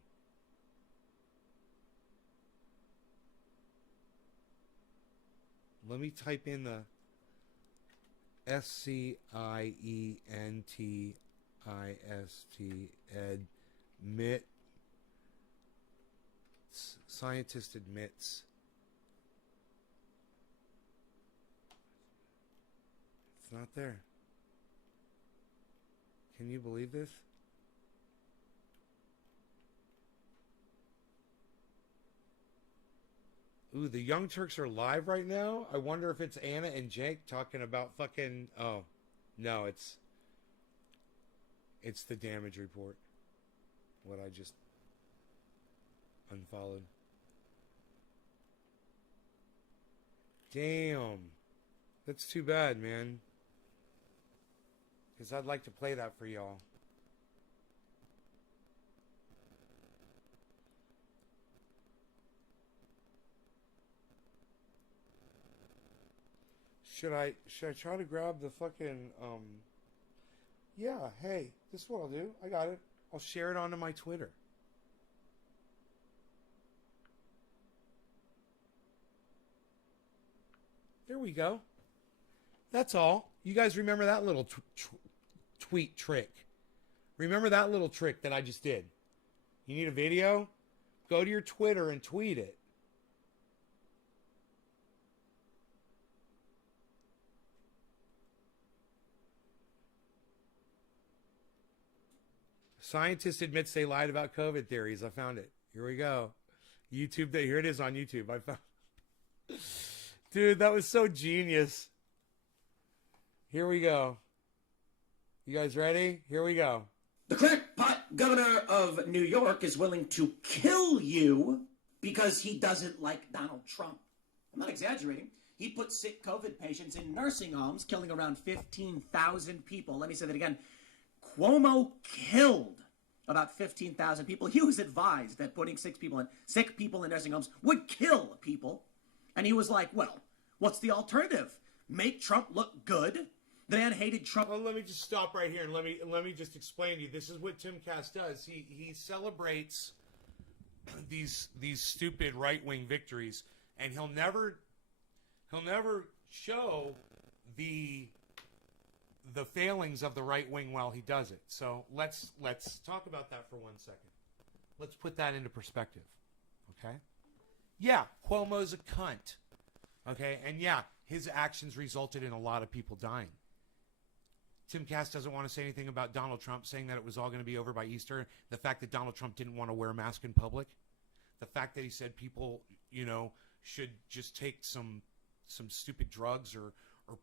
Let me type in the SCIENTIST admit. Scientist admits. It's not there. Can you believe this? Ooh, the Young Turks are live right now. I wonder if it's Anna and Jake talking about fucking... Oh, no, it's the damage report. What I just unfollowed. Damn. That's too bad, man. Because I'd like to play that for y'all. Should I try to grab the fucking, yeah, hey, this is what I'll do. I got it. I'll share it onto my Twitter. There we go. That's all. You guys remember that little tweet trick? Remember that little trick that I just did? You need a video? Go to your Twitter and tweet it. Scientist admits they lied about COVID theories. I found it. Here we go. YouTube. Here it is on YouTube. I found. Dude, that was so genius. Here we go. You guys ready? Here we go. The crackpot governor of New York is willing to kill you because he doesn't like Donald Trump. I'm not exaggerating. He put sick COVID patients in nursing homes, killing around 15,000 people. Let me say that again. Cuomo killed about 15,000 people. He was advised that putting sick people in nursing homes would kill people. And he was like, well, what's the alternative? Make Trump look good? The man hated Trump. Well, let me just stop right here and let me just explain to you. This is what Tim Cass does. He celebrates these stupid right-wing victories, and he'll never show the failings of the right wing while he does it. So let's talk about that for 1 second. Let's put that into perspective. Okay? Yeah, Cuomo's a cunt. Okay? And yeah, his actions resulted in a lot of people dying. Tim Cass doesn't want to say anything about Donald Trump saying that it was all going to be over by Easter. The fact that Donald Trump didn't want to wear a mask in public. The fact that he said people, should just take some stupid drugs or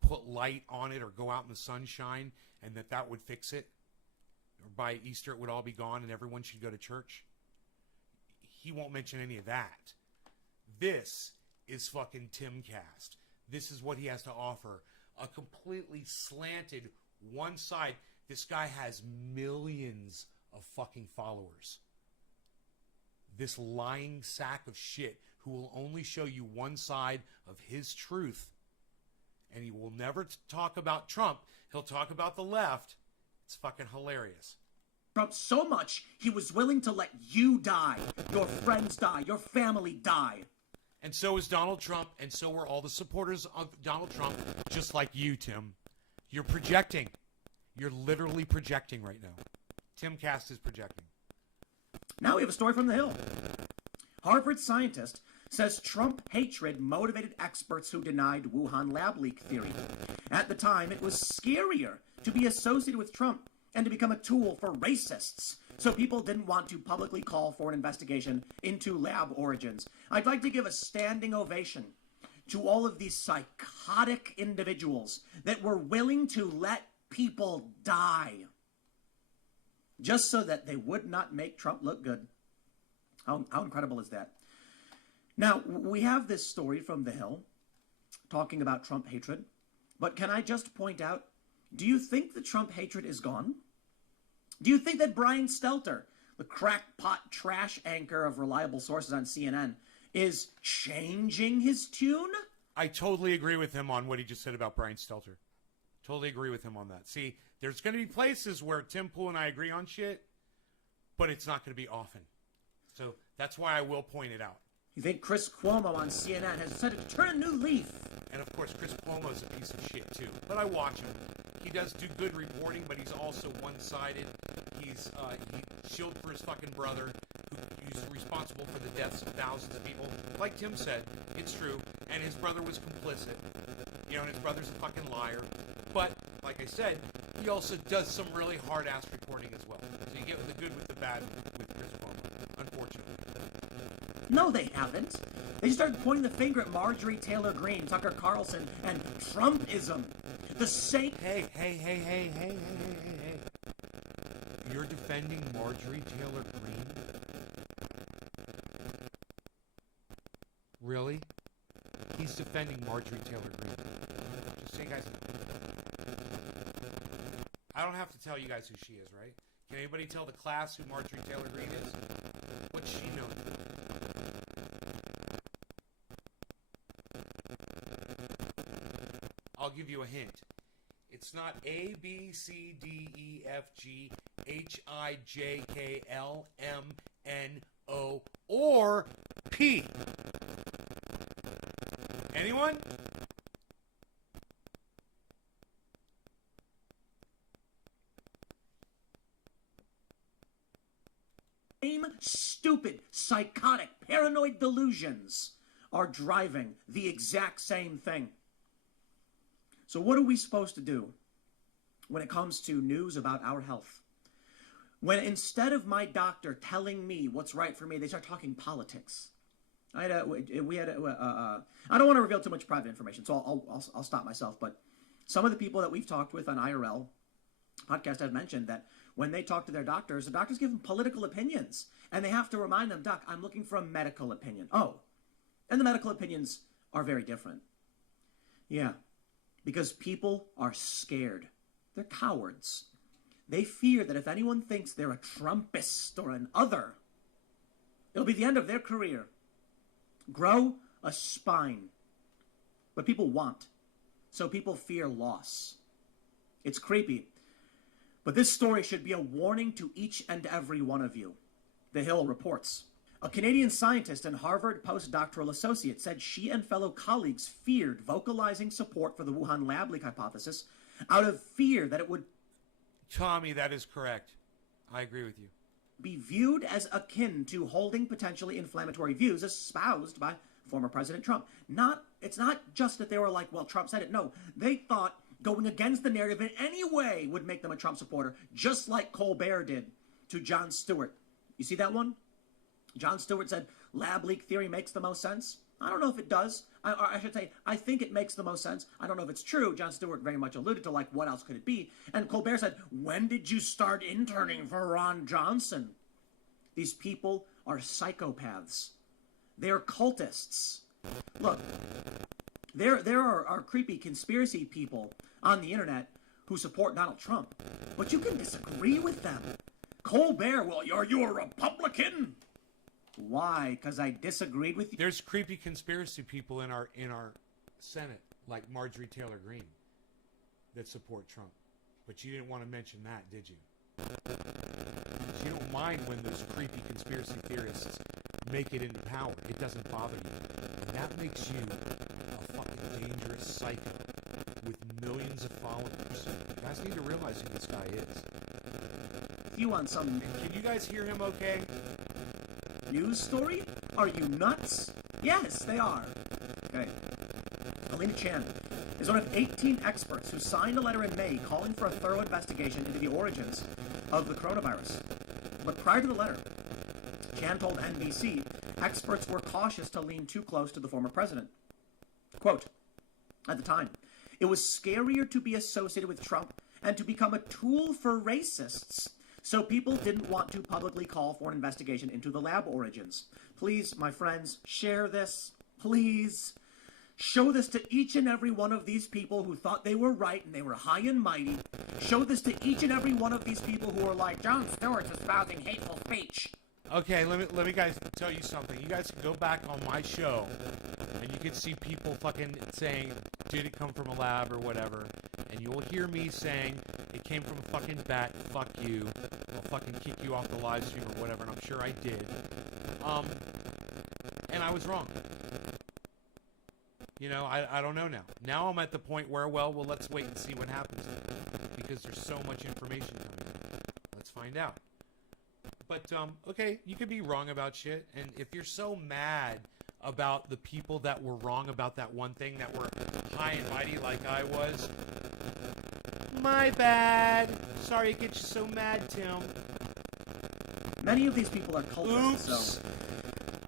put light on it or go out in the sunshine and that would fix it. Or by Easter it would all be gone and everyone should go to church. He won't mention any of that. This is fucking Timcast. This is what he has to offer. A completely slanted one side. This guy has millions of fucking followers. This lying sack of shit who will only show you one side of his truth. And he will never talk about Trump. He'll talk about the left. It's fucking hilarious. Trump so much, he was willing to let you die, your friends die, your family die. And so is Donald Trump, and so were all the supporters of Donald Trump, just like you, Tim. You're projecting. You're literally projecting right now. Tim Cast is projecting. Now we have a story from the Hill. Harvard scientist says Trump hatred motivated experts who denied Wuhan lab leak theory. At the time, it was scarier to be associated with Trump and to become a tool for racists. So people didn't want to publicly call for an investigation into lab origins. I'd like to give a standing ovation to all of these psychotic individuals that were willing to let people die just so that they would not make Trump look good. How incredible is that? Now, we have this story from The Hill talking about Trump hatred, but can I just point out, do you think the Trump hatred is gone? Do you think that Brian Stelter, the crackpot trash anchor of reliable sources on CNN, is changing his tune? I totally agree with him on what he just said about Brian Stelter. Totally agree with him on that. See, there's going to be places where Tim Pool and I agree on shit, but it's not going to be often. So that's why I will point it out. You think Chris Cuomo on CNN has decided to turn a new leaf? And of course, Chris Cuomo's a piece of shit too. But I watch him. He does do good reporting, but he's also one-sided. He shielded for his fucking brother, who's responsible for the deaths of thousands of people. Like Tim said, it's true, and his brother was complicit. You know, and his brother's a fucking liar. But like I said, he also does some really hard-ass reporting as well. So you get the good with the bad with Chris Cuomo, unfortunately. No, they haven't. They started pointing the finger at Marjorie Taylor Greene, Tucker Carlson, and Trumpism. The sake... Hey. You're defending Marjorie Taylor Greene? Really? He's defending Marjorie Taylor Greene. Just so you guys know. I don't have to tell you guys who she is, right? Can anybody tell the class who Marjorie Taylor Greene is? What's she known for? I'll give you a hint. It's not A, B, C, D, E, F, G, H, I, J, K, L, M, N, O, or P. Anyone? Same stupid, psychotic, paranoid delusions are driving the exact same thing. So what are we supposed to do when it comes to news about our health? When instead of my doctor telling me what's right for me, they start talking politics. I don't want to reveal too much private information, so I'll stop myself. But some of the people that we've talked with on IRL podcast have mentioned that when they talk to their doctors, the doctors give them political opinions, and they have to remind them, Doc, I'm looking for a medical opinion. Oh, and the medical opinions are very different. Yeah, because people are scared. They're cowards. They fear that if anyone thinks they're a Trumpist or an other, it'll be the end of their career. Grow a spine. But people want. So people fear loss. It's creepy. But this story should be a warning to each and every one of you. The Hill reports. A Canadian scientist and Harvard postdoctoral associate said she and fellow colleagues feared vocalizing support for the Wuhan lab leak hypothesis out of fear that it would... Tommy, that is correct. I agree with you. ...be viewed as akin to holding potentially inflammatory views espoused by former President Trump. It's not just that they were like, well, Trump said it. No, they thought going against the narrative in any way would make them a Trump supporter, just like Colbert did to Jon Stewart. You see that one? Jon Stewart said, lab leak theory makes the most sense. I don't know if it does. I should say, I think it makes the most sense. I don't know if it's true. Jon Stewart very much alluded to, like, what else could it be? And Colbert said, when did you start interning for Ron Johnson? These people are psychopaths. They're cultists. Look, there are creepy conspiracy people on the internet who support Donald Trump, but you can disagree with them. Colbert, well, are you a Republican? Why? Because I disagreed with you? There's creepy conspiracy people in our Senate, like Marjorie Taylor Greene, that support Trump. But you didn't want to mention that, did you? You don't mind when those creepy conspiracy theorists make it into power. It doesn't bother you. And that makes you a fucking dangerous psycho with millions of followers. You guys need to realize who this guy is. You want some... Can you guys hear him okay? News story? Are you nuts? Yes, they are. Okay. Alina Chan is one of 18 experts who signed a letter in May calling for a thorough investigation into the origins of the coronavirus. But prior to the letter, Chan told NBC experts were cautious to lean too close to the former president. Quote, at the time, it was scarier to be associated with Trump and to become a tool for racists. So people didn't want to publicly call for an investigation into the lab origins. Please, my friends, share this. Please. Show this to each and every one of these people who thought they were right and they were high and mighty. Show this to each and every one of these people who are like, Jon Stewart's espousing hateful speech. Okay, let me guys tell you something. You guys can go back on my show, and you can see people fucking saying, "Did it come from a lab or whatever?" And you will hear me saying, "It came from a fucking bat. Fuck you. I'll fucking kick you off the live stream or whatever." And I'm sure I did. And I was wrong. You know, I don't know now. Now I'm at the point where, well, let's wait and see what happens, because there's so much information coming in. Let's find out. But, okay, you could be wrong about shit, and if you're so mad about the people that were wrong about that one thing, that were high and mighty like I was, my bad. Sorry it gets you so mad, Tim. Many of these people are cultists, Oops. so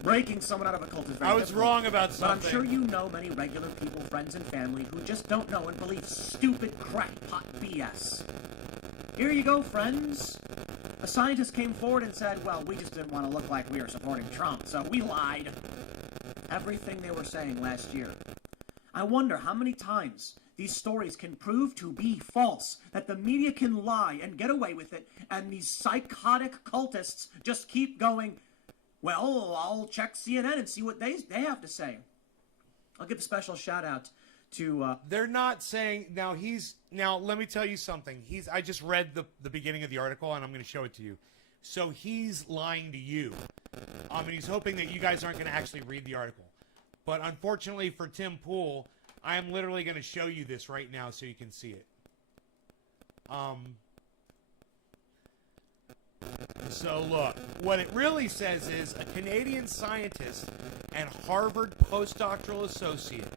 breaking someone out of a cult is very I was difficult. wrong about But I'm something. sure you know many regular people, friends and family, who just don't know and believe stupid crackpot BS. Here you go, friends. A scientist came forward and said, well, we just didn't want to look like we were supporting Trump, so we lied. Everything they were saying last year. I wonder how many times these stories can prove to be false, that the media can lie and get away with it, and these psychotic cultists just keep going, well, I'll check CNN and see what they have to say. I'll give a special shout out to They're not saying now let me tell you something. I just read the beginning of the article, and I'm going to show it to you. So he's lying to you. And he's hoping that you guys aren't going to actually read the article. But unfortunately for Tim Pool, I am literally going to show you this right now so you can see it. So look, what it really says is a Canadian scientist and Harvard postdoctoral associate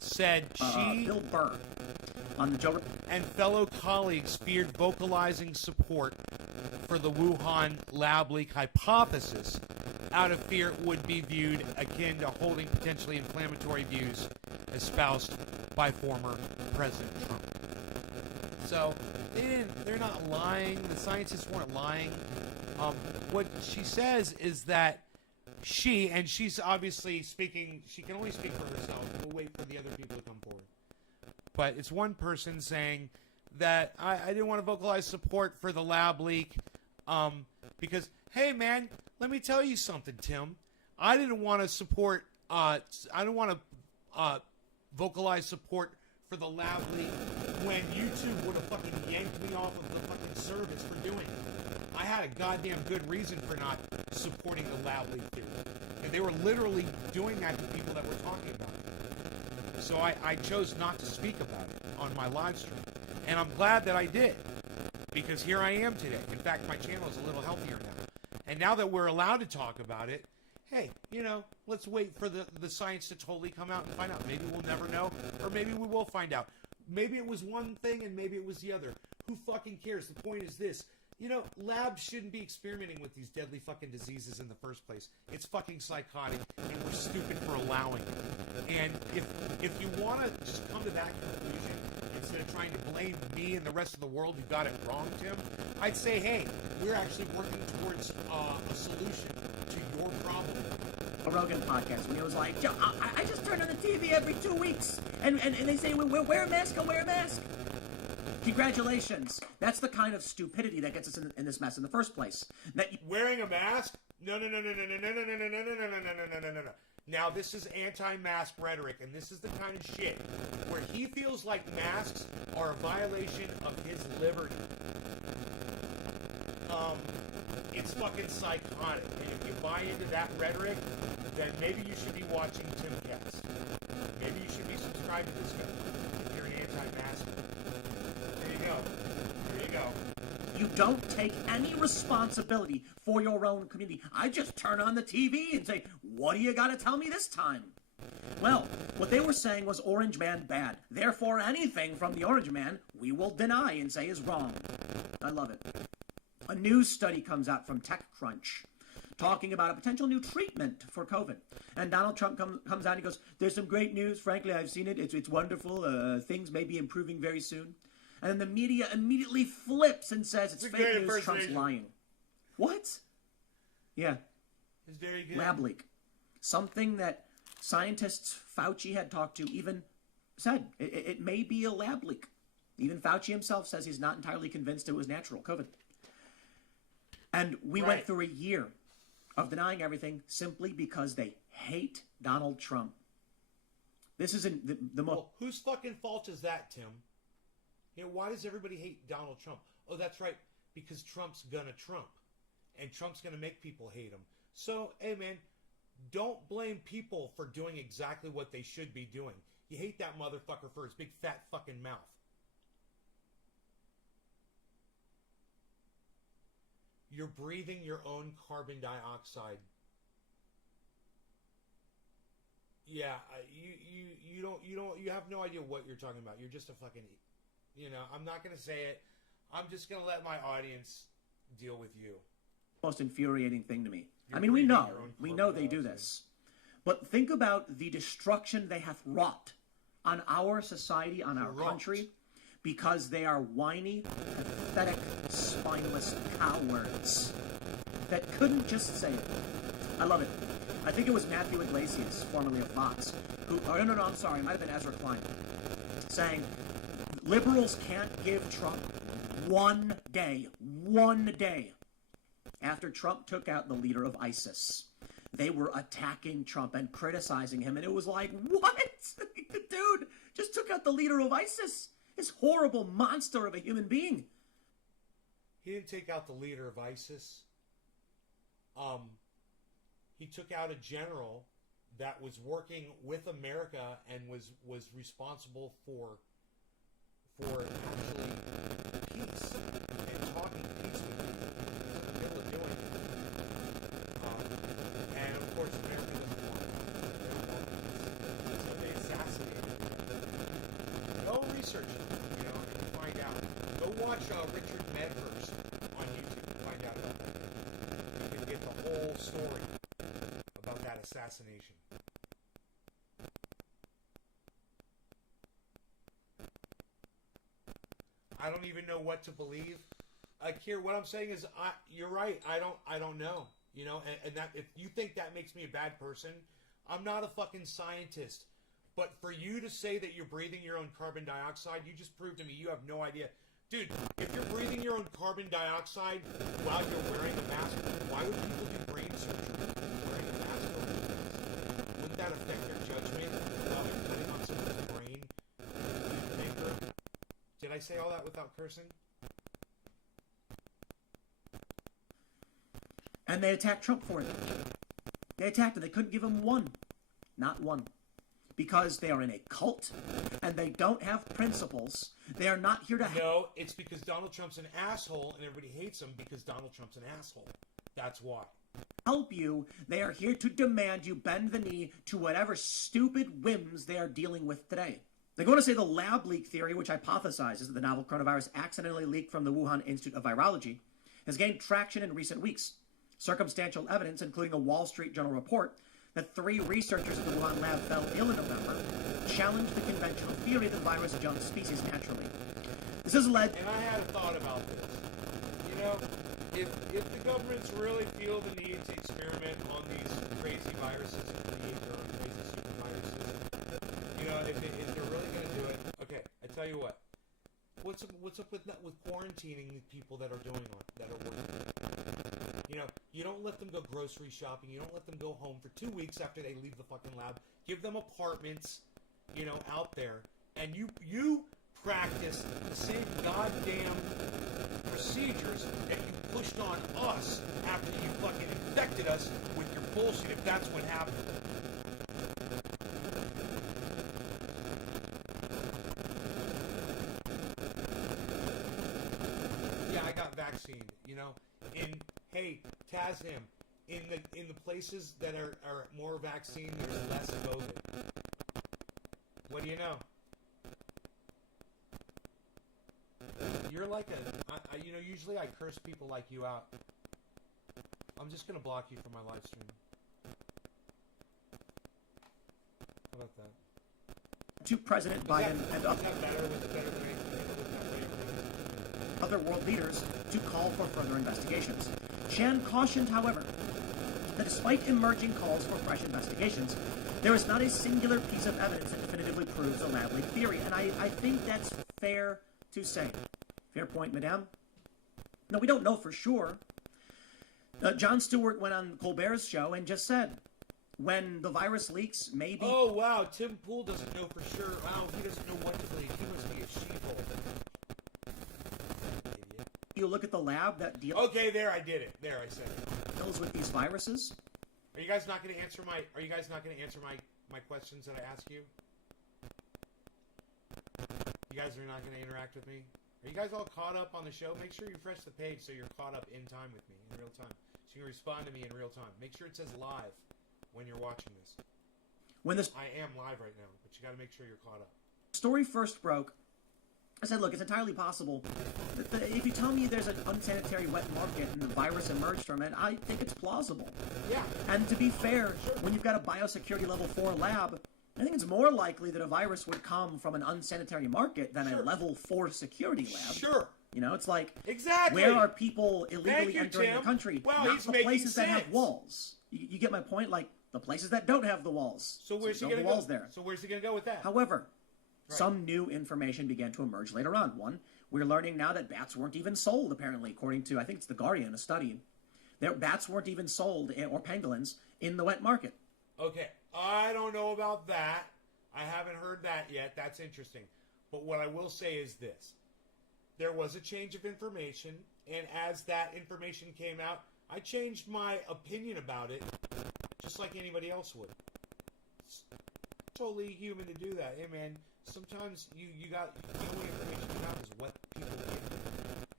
said she Bill Burr on the Joe and fellow colleagues feared vocalizing support for the Wuhan lab leak hypothesis out of fear it would be viewed akin to holding potentially inflammatory views espoused by former President Trump. So they're not lying. The scientists weren't lying. What she says is that she's obviously speaking, she can only speak for herself. We'll wait for the other people to come forward. But it's one person saying that I didn't want to vocalize support for the lab leak because, hey, man, let me tell you something, Tim. I didn't want to support, I didn't want to vocalize support for the lab leak when YouTube would have fucking yanked me off of the fucking service for doing it. I had a goddamn good reason for not supporting the lab leak theory. And they were literally doing that to people that were talking about it. So I chose not to speak about it on my live stream. And I'm glad that I did. Because here I am today. In fact, my channel is a little healthier now. And now that we're allowed to talk about it, hey, let's wait for the science to totally come out and find out. Maybe we'll never know, or maybe we will find out. Maybe it was one thing and maybe it was the other. Who fucking cares? The point is this. Labs shouldn't be experimenting with these deadly fucking diseases in the first place. It's fucking psychotic, and we're stupid for allowing it. And if you want to just come to that conclusion, instead of trying to blame me and the rest of the world who got it wrong, Tim, I'd say, hey, we're actually working towards a solution to your problem. a Rogan podcast when he was like, Joe, I just turn on the TV every 2 weeks, and they say, wear a mask, I'll wear a mask. Congratulations. That's the kind of stupidity that gets us in this mess in the first place. Wearing a mask? No. Now, this is anti-mask rhetoric, and this is the kind of shit where he feels like masks are a violation of his liberty. It's fucking psychotic, and if you buy into that rhetoric, then maybe you should be watching Timcast. Maybe you should be subscribed to this guy if you're an anti-masker. There you go. You don't take any responsibility for your own community. I just turn on the TV and say, what do you got to tell me this time? Well, what they were saying was Orange Man bad. Therefore, anything from the Orange Man, we will deny and say is wrong. I love it. A news study comes out from TechCrunch talking about a potential new treatment for COVID. And Donald Trump comes out and he goes, there's some great news. Frankly, I've seen it. It's wonderful. Things may be improving very soon. And then the media immediately flips and says it's fake news, Trump's lying. What? Yeah. It's very good. Lab leak. Something that scientists Fauci had talked to even said. It may be a lab leak. Even Fauci himself says he's not entirely convinced it was natural, COVID. And we Right. went through a year of denying everything simply because they hate Donald Trump. This isn't the most... Well, whose fucking fault is that, Tim? You know, why does everybody hate Donald Trump? Oh, that's right, because Trump's gonna Trump. And Trump's gonna make people hate him. So, hey man, don't blame people for doing exactly what they should be doing. You hate that motherfucker for his big fat fucking mouth. You're breathing your own carbon dioxide. Yeah, you have no idea what you're talking about. You're just a fucking, you know, I'm not going to say it. I'm just going to let my audience deal with you. most infuriating thing to me. You're I mean, breathing your own we know carbon they do dioxide. this. But think about the destruction they have wrought on our society, on our Wrought. country, because they are whiny, pathetic, spineless cowards that couldn't just say it. I love it. I think it was Matthew Iglesias, formerly of Fox, who, oh, no, I'm sorry, it might have been Ezra Klein, saying, liberals can't give Trump one day after Trump took out the leader of ISIS. They were attacking Trump and criticizing him, and it was like, what? The dude just took out the leader of ISIS. This horrible monster of a human being. He didn't take out the leader of ISIS. He took out a general that was working with America and was responsible for actually peace and talking peace with people. He was in the middle of doing it. And of course, America doesn't want it. They don't want peace. So they assassinated him. Go research it, you know, and find out. Go watch Richard Medhurst on YouTube and find out about that. You can get the whole story about that assassination. I don't even know what to believe. Kier, what I'm saying is, you're right. I don't know. You know, and that if you think that makes me a bad person, I'm not a fucking scientist. But for you to say that you're breathing your own carbon dioxide, you just proved to me you have no idea. Dude, if you're breathing your own carbon dioxide while you're wearing a mask, why would people do brain surgery wearing a mask over their face? Wouldn't that affect their judgment about putting on someone's brain? Thinker? Did I say all that without cursing? And they attacked Trump for it. They attacked him. They couldn't give him one. Not one. Because they are in a cult, and they don't have principles. They are not here to help. No, it's because Donald Trump's an asshole, and everybody hates him because Donald Trump's an asshole. That's why. Help you. They are here to demand you bend the knee to whatever stupid whims they are dealing with today. They go on to say the lab leak theory, which hypothesizes that the novel coronavirus accidentally leaked from the Wuhan Institute of Virology, has gained traction in recent weeks. Circumstantial evidence, including a Wall Street Journal report that 3 researchers at the Wuhan lab fell ill in November, challenged the conventional theory that the virus jumps species naturally. This has led... And I had a thought about this. You know, if the governments really feel the need to experiment on these crazy viruses and create their own crazy super viruses, you know, if they're really going to do it, okay, I tell you what. What's up with quarantining the people that are working? You know, you don't let them go grocery shopping. You don't let them go home for 2 weeks after they leave the fucking lab. Give them apartments, you know, out there, and you practice the same goddamn procedures that you pushed on us after you fucking infected us with your bullshit. If that's what happened. Yeah, I got vaccinated, you know. And hey, Tazham, in the places that are more vaccine, there's less COVID. What do you know? You're like you know, usually I curse people like you out. I'm just gonna block you from my live stream. How about that? to President Biden and other world leaders to call for further investigations. Chan cautioned, however, that despite emerging calls for fresh investigations, there is not a singular piece of evidence that definitively proves the lab leak theory, and I think that's fair to say. Fair point, madame? No, we don't know for sure. Jon Stewart went on Colbert's show and just said, when the virus leaks, maybe... Oh, wow, Tim Pool doesn't know for sure. Wow, he doesn't know what to believe. He must be a sheeple. You look at the lab that deals Okay, there, I did it. There, I said it. with these viruses. Are you guys not going to answer my my questions that I ask you? You guys are not going to interact with me? Are you guys all caught up on the show? Make sure you refresh the page so you're caught up in time with me, in real time. So you can respond to me in real time. Make sure it says live when you're watching this. When this I am live right now, but you got to make sure you're caught up. story first broke, I said, look, it's entirely possible that if you tell me there's an unsanitary wet market and the virus emerged from it, I think it's plausible. Yeah. And to be fair, when you've got a biosecurity level 4 lab, I think it's more likely that a virus would come from an unsanitary market than a level 4 security lab. Sure. You know, it's like, Exactly. where are people Thank illegally you, entering Tim. the country? Wow, Not he's the making places that have sense. walls. You get my point? Like, the places that don't have the walls. So where's he don't going to the go? walls there. So where's he going to go with that? However, some new information began to emerge later on. One, we're learning now that bats weren't even sold, apparently, according to, I think it's The Guardian, a study. Bats weren't even sold, or pangolins, in the wet market. Okay, I don't know about that. I haven't heard that yet. That's interesting. But what I will say is this. There was a change of information, and as that information came out, I changed my opinion about it, just like anybody else would. It's totally human to do that. Hey, man, sometimes you got, the only information you have is what people give you.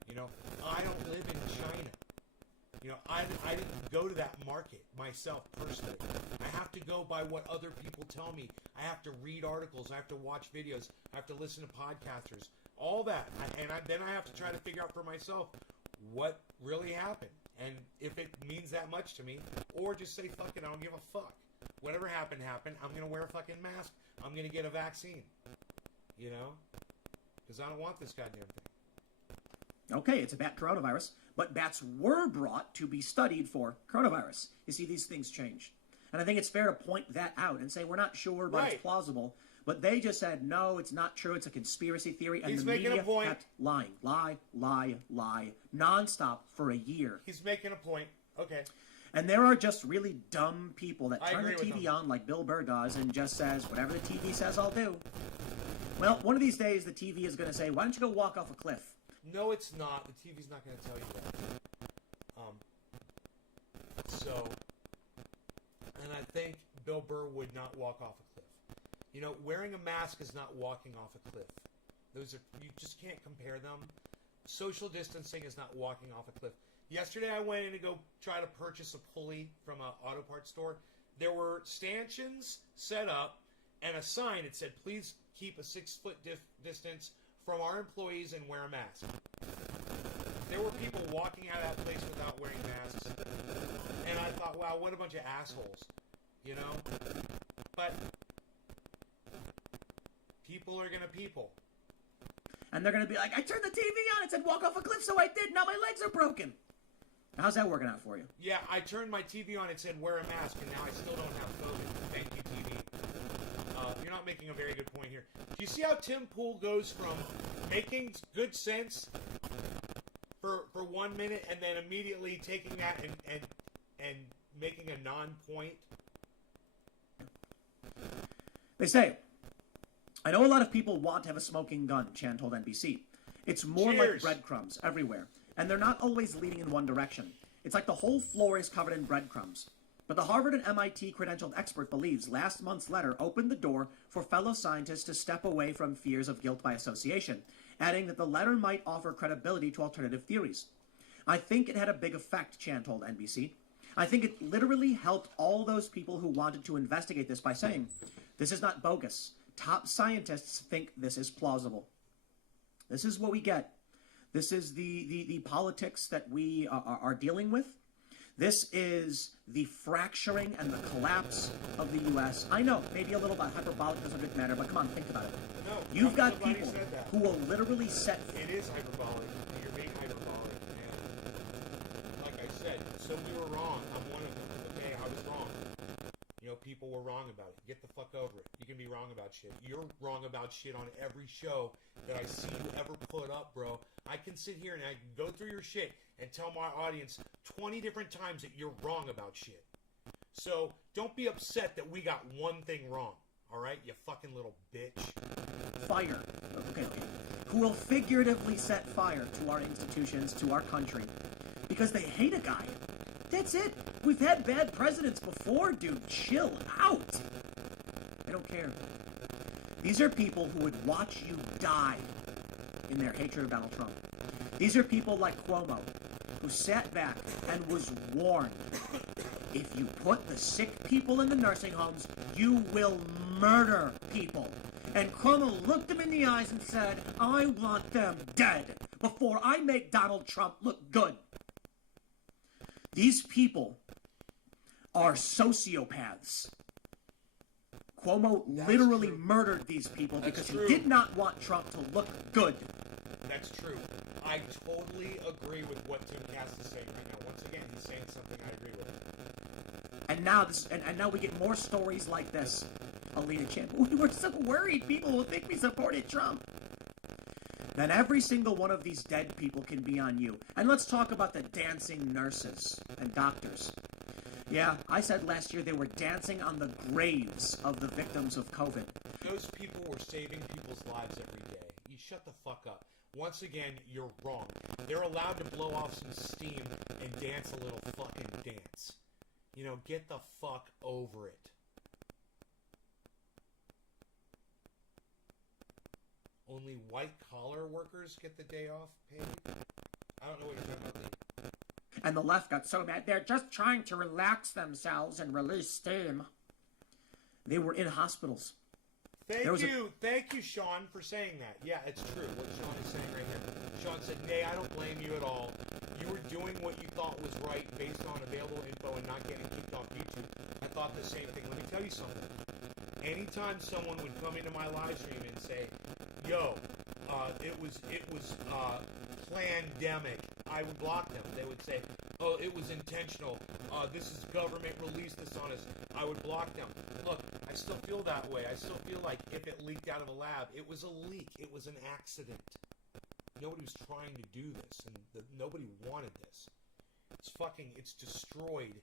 You know, I don't live in China. You know, I didn't go to that market myself personally. I have to go by what other people tell me. I have to read articles. I have to watch videos. I have to listen to podcasters. All that. Then I have to try to figure out for myself what really happened. And if it means that much to me, or just say, fuck it, I don't give a fuck. Whatever happened, happened. I'm going to wear a fucking mask. I'm going to get a vaccine. You know? Because I don't want this goddamn thing. Okay, it's a bat coronavirus, but bats were brought to be studied for coronavirus. You see, these things change. And I think it's fair to point that out and say we're not sure, but it's plausible. But they just said, no, it's not true, it's a conspiracy theory, and He's the making a media point. kept lying. Lie, nonstop for a year. He's making a point. Okay. And there are just really dumb people that I turn the agree with TV them. on like Bill Burr does and just says, whatever the TV says, I'll do. Well, one of these days, the TV is going to say, why don't you go walk off a cliff? No, it's not. The TV's not going to tell you that. And I think Bill Burr would not walk off a cliff. You know, wearing a mask is not walking off a cliff. Those are, you just can't compare them. Social distancing is not walking off a cliff. Yesterday, I went in to go try to purchase a pulley from an auto parts store. There were stanchions set up and a sign that said, please keep a 6-foot distance from our employees and wear a mask. There were people walking out of that place without wearing masks. And I thought, wow, what a bunch of assholes. You know? But people are going to people. And they're going to be like, I turned the TV on, it said walk off a cliff, so I did, now my legs are broken. How's that working out for you? Yeah, I turned my TV on, it said wear a mask, and now I still don't have COVID. Thank you, TV. You're not making a very good point here. Do you see how Tim Pool goes from making good sense for 1 minute and then immediately taking that and making a non-point? They say, I know a lot of people want to have a smoking gun, Chan told NBC. It's more like Cheers. breadcrumbs everywhere, and they're not always leading in one direction. It's like the whole floor is covered in breadcrumbs. But the Harvard and MIT credentialed expert believes last month's letter opened the door for fellow scientists to step away from fears of guilt by association, adding that the letter might offer credibility to alternative theories. I think it had a big effect, Chan told NBC. I think it literally helped all those people who wanted to investigate this by saying, this is not bogus. Top scientists think this is plausible. This is what we get. This is the politics that we are dealing with. This is the fracturing and the collapse of the U.S. I know, maybe a little bit hyperbolic doesn't really matter, but come on, think about it. No, You've got I'm glad people you said that. who will literally set... It is hyperbolic. You're being hyperbolic. And like I said, so we were wrong. I'm one of them. Okay, I was wrong. You people were wrong about it. Get the fuck over it. You can be wrong about shit. You're wrong about shit on every show that I see you ever put up, bro. I can sit here and I can go through your shit and tell my audience 20 different times that you're wrong about shit. So don't be upset that we got one thing wrong. All right, you fucking little bitch. Fire. Okay. Who will figuratively set fire to our institutions, to our country, because they hate a guy. That's it. We've had bad presidents before, dude. Chill out. I don't care. These are people who would watch you die in their hatred of Donald Trump. These are people like Cuomo, who sat back and was warned. If you put the sick people in the nursing homes, you will murder people. And Cuomo looked him in the eyes and said, I want them dead before I make Donald Trump look good. These people are sociopaths. Cuomo literally murdered these people because he did not want Trump to look good. That's true. I totally agree with what Tim Cass is saying right now. Once again, he's saying something I agree with. And now now we get more stories like this. Alina Champ, we were so worried people will think we supported Trump. Then every single one of these dead people can be on you. And let's talk about the dancing nurses and doctors. Yeah, I said last year they were dancing on the graves of the victims of COVID. Those people were saving people's lives every day. You shut the fuck up. Once again, you're wrong. They're allowed to blow off some steam and dance a little fucking dance. Get the fuck over it. Only white-collar workers get the day off paid? I don't know what you're talking about. And the left got so mad. They're just trying to relax themselves and release steam. They were in hospitals. Thank you, Sean, for saying that. Yeah, it's true what Sean is saying right here. Sean said, Nay, I don't blame you at all. You were doing what you thought was right based on available info and not getting kicked off YouTube. I thought the same thing. Let me tell you something. Anytime someone would come into my live stream and say, yo, it was plandemic, I would block them. They would say, oh, it was intentional. This is government released this on us. I would block them. Look, I still feel that way. I still feel like if it leaked out of a lab, it was a leak. It was an accident. Nobody was trying to do this, and nobody wanted this. It's destroyed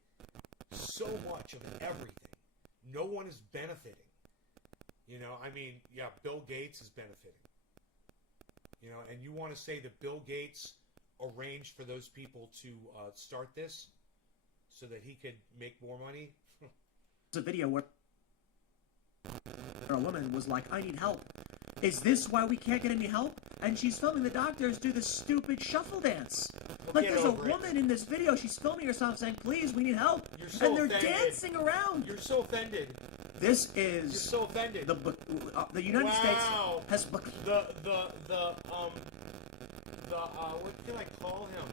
so much of everything. No one is benefiting. Bill Gates is benefiting. And you want to say that Bill Gates arranged for those people to start this so that he could make more money? It's a video where a woman was like, I need help. Is this why we can't get any help? And she's filming the doctors do this stupid shuffle dance. Like, there's a woman in this video, she's filming herself saying, please, we need help. And they're dancing around. You're so offended. This is... You're so offended. The United States has... what can I call him?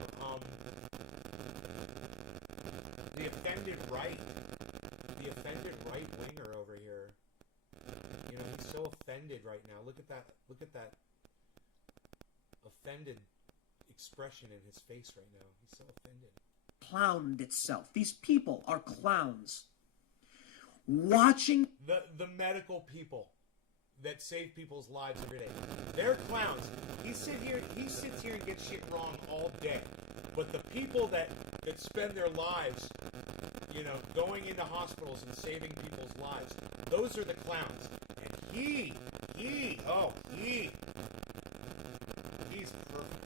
The offended right. The offended right-winger over here. He's so offended right now. Look at that offended expression in his face right now. He's so offended. Clowned itself. These people are clowns. Watching the medical people that save people's lives every day. They're clowns. He sits here and gets shit wrong all day. But the people that spend their lives, going into hospitals and saving people's lives, those are the clowns. And he's perfect.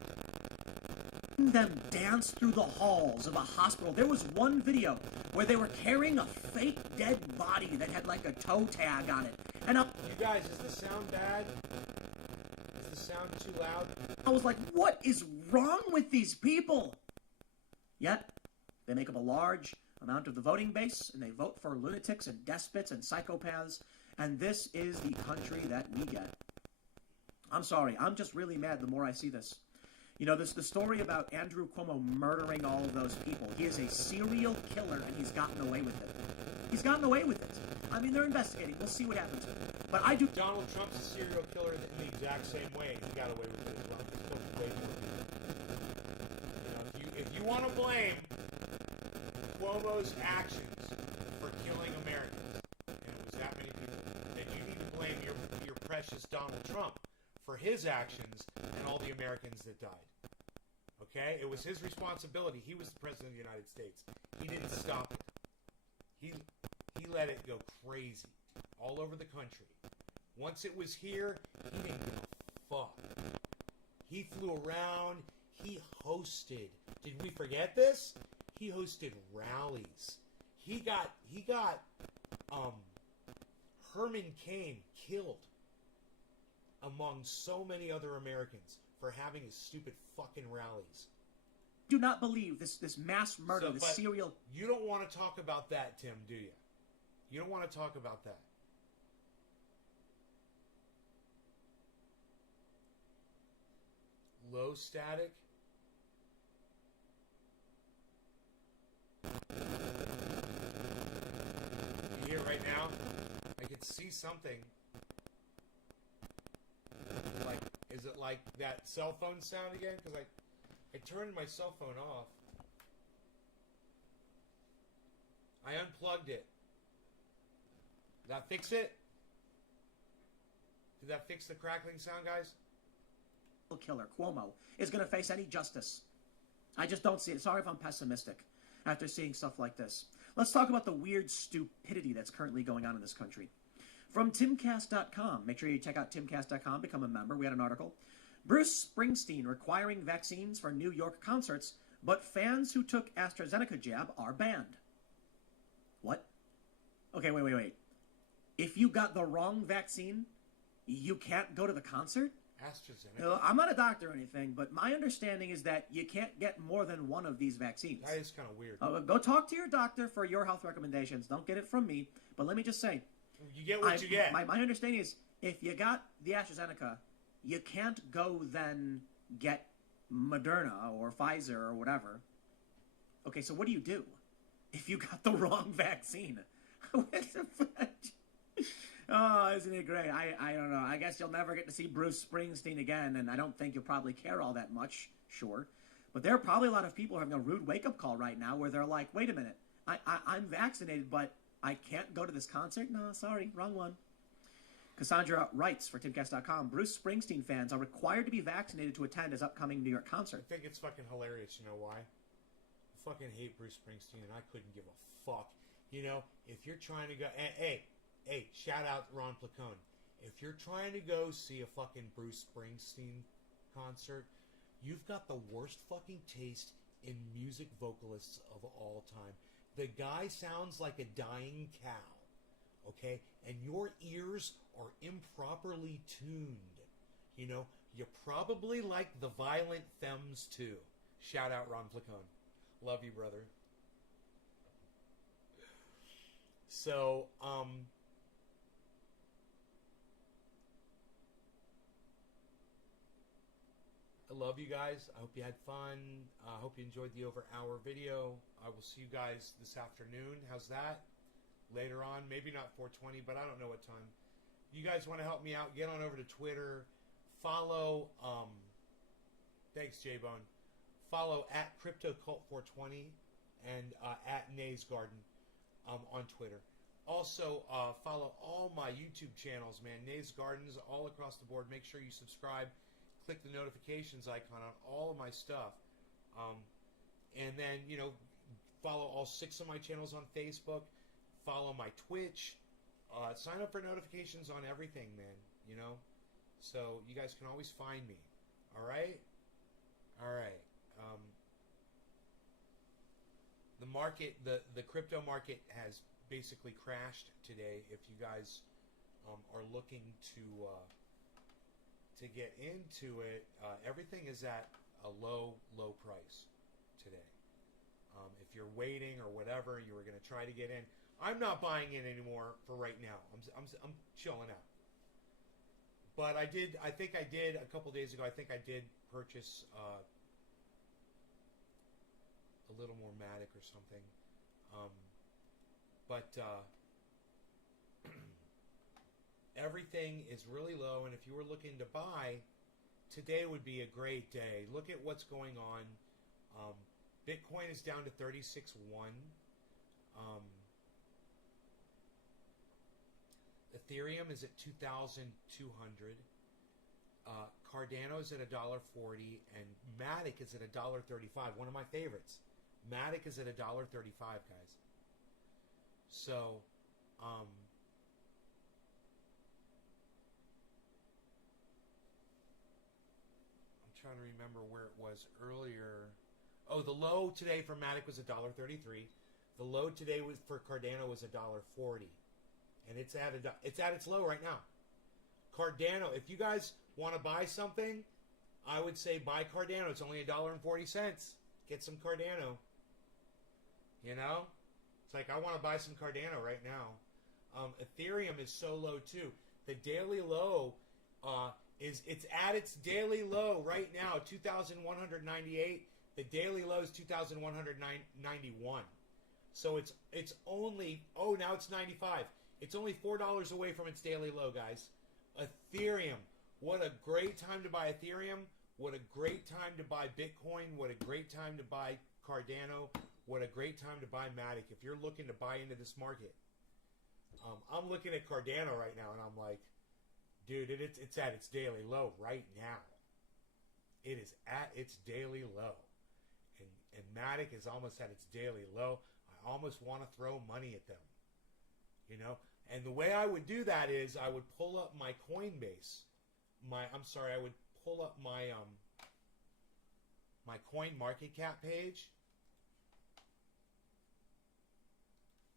Them dance through the halls of a hospital. There was one video where they were carrying a fake dead body that had like a toe tag on it. And you guys, is the sound bad? Is the sound too loud? I was like, what is wrong with these people? Yet, they make up a large amount of the voting base, and they vote for lunatics and despots and psychopaths, and this is the country that we get. I'm sorry, I'm just really mad the more I see this. The story about Andrew Cuomo murdering all of those people. He is a serial killer, and he's gotten away with it. He's gotten away with it. I mean, they're investigating. We'll see what happens. But I do... Donald Trump's a serial killer in the exact same way. He got away with it as well. He's killed way more people. If you want to blame Cuomo's actions for killing Americans, precious Donald Trump for his actions and all the Americans that died. Okay? It was his responsibility. He was the president of the United States. He didn't stop it. He let it go crazy all over the country. Once it was here, he didn't give a fuck. He flew around. He hosted. Did we forget this? He hosted rallies. He got Herman Cain killed among so many other Americans for having his stupid fucking rallies. Do not believe this mass murder, this but serial... You don't want to talk about that, Tim, do you? You don't want to talk about that. Low static. You hear it right now? I can see something. Like, is it like that cell phone sound again? Because I turned my cell phone off. I unplugged it. Did that fix it? Did that fix the crackling sound, guys? Killer Cuomo is going to face any justice. I just don't see it. Sorry if I'm pessimistic after seeing stuff like this. Let's talk about the weird stupidity that's currently going on in this country. From timcast.com, make sure you check out timcast.com, become a member. We had an article. Bruce Springsteen requiring vaccines for New York concerts, but fans who took AstraZeneca jab are banned. What? Okay, wait. If you got the wrong vaccine, you can't go to the concert? AstraZeneca? No, I'm not a doctor or anything, but my understanding is that you can't get more than one of these vaccines. That is kind of weird. Go talk to your doctor for your health recommendations. Don't get it from me. But let me just say, you get what you get. My understanding is if you got the AstraZeneca, you can't go then get Moderna or Pfizer or whatever. Okay, so what do you do if you got the wrong vaccine? What the fuck? Oh, isn't it great? I don't know. I guess you'll never get to see Bruce Springsteen again, and I don't think you'll probably care all that much, sure. But there are probably a lot of people having a rude wake-up call right now where they're like, wait a minute, I'm vaccinated, but I can't go to this concert? No, sorry, wrong one. Cassandra writes for timcast.com, Bruce Springsteen fans are required to be vaccinated to attend his upcoming New York concert. I think it's fucking hilarious, you know why? I fucking hate Bruce Springsteen, and I couldn't give a fuck. You know, if you're trying to go... Hey, shout out Ron Placone. If you're trying to go see a fucking Bruce Springsteen concert, you've got the worst fucking taste in music vocalists of all time. The guy sounds like a dying cow, okay? And your ears are improperly tuned. You know, you probably like the Violent Femmes too. Shout out Ron Placone. Love you, brother. So, I love you guys. I hope you had fun. I hope you enjoyed the over hour video. I will see you guys this afternoon. How's that? Later on. Maybe not 4:20, but I don't know what time. You guys want to help me out? Get on over to Twitter. Follow, thanks, J-Bone. Follow at CryptoCult420 and at Nays Garden on Twitter. Also, follow all my YouTube channels, man. Nays Gardens all across the board. Make sure you subscribe. Click the notifications icon on all of my stuff. And then, you know, follow all 6 of my channels on Facebook. Follow my Twitch. Sign up for notifications on everything, man. You know? So you guys can always find me. Alright? Alright. The market, the crypto market has basically crashed today. If you guys are looking to get into it, everything is at a low price today. If you're waiting or whatever, you were going to try to get in. I'm not buying in anymore for right now. I'm chilling out. But I think I did a couple days ago. I think I did purchase a little more Matic or something. But everything is really low, and if you were looking to buy, today would be a great day. Look at what's going on. Bitcoin is down to 36.1. Ethereum is at 2,200. Cardano is at $1.40, and Matic is at $1.35. One of my favorites. Matic is at $1.35, guys. So, I'm trying to remember where it was earlier. Oh, the low today for Matic was $1.33. The low today was for Cardano was $1.40, and it's at its low right now. Cardano, if you guys want to buy something, I would say buy Cardano. It's only $1.40. Get some Cardano. You know, it's like I want to buy some Cardano right now. Ethereum is so low too. The daily low it's at its daily low right now, 2,198. The daily low is 2,191. So it's only now it's 95. It's only $4 away from its daily low, guys. Ethereum, what a great time to buy Ethereum. What a great time to buy Bitcoin. What a great time to buy Cardano. What a great time to buy Matic. If you're looking to buy into this market, I'm looking at Cardano right now, and I'm like, dude, it's at its daily low right now. It is at its daily low. And Matic is almost at its daily low. I almost want to throw money at them. You know? And the way I would do that is I would pull up my Coinbase. I would pull up my my coin market cap page.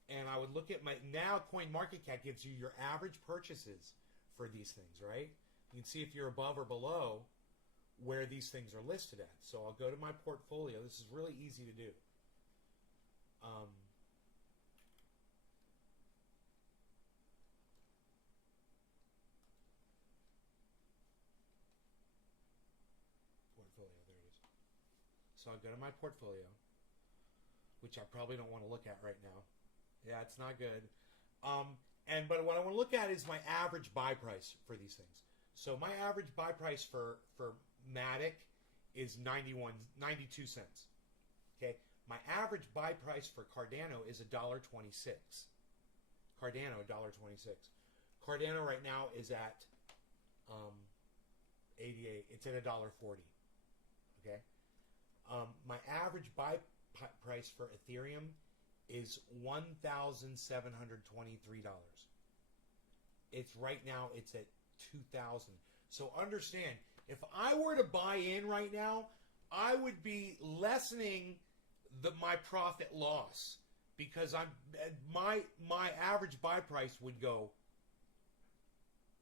And I would look at now Coin Market Cap gives you your average purchases for these things, right? You can see if you're above or below where these things are listed at. So I'll go to my portfolio. This is really easy to do. Portfolio, there it is. So I'll go to my portfolio, which I probably don't want to look at right now. Yeah, it's not good. But what I want to look at is my average buy price for these things. So my average buy price for Matic is 92 cents. Okay, my average buy price for Cardano is $1.26. Cardano $1.26. Cardano right now is at 88. It's at $1.40. Okay, my average buy price for Ethereum is $1,723. It's right now. It's at 2,000. So understand, if I were to buy in right now, I would be lessening my profit loss because my average buy price would go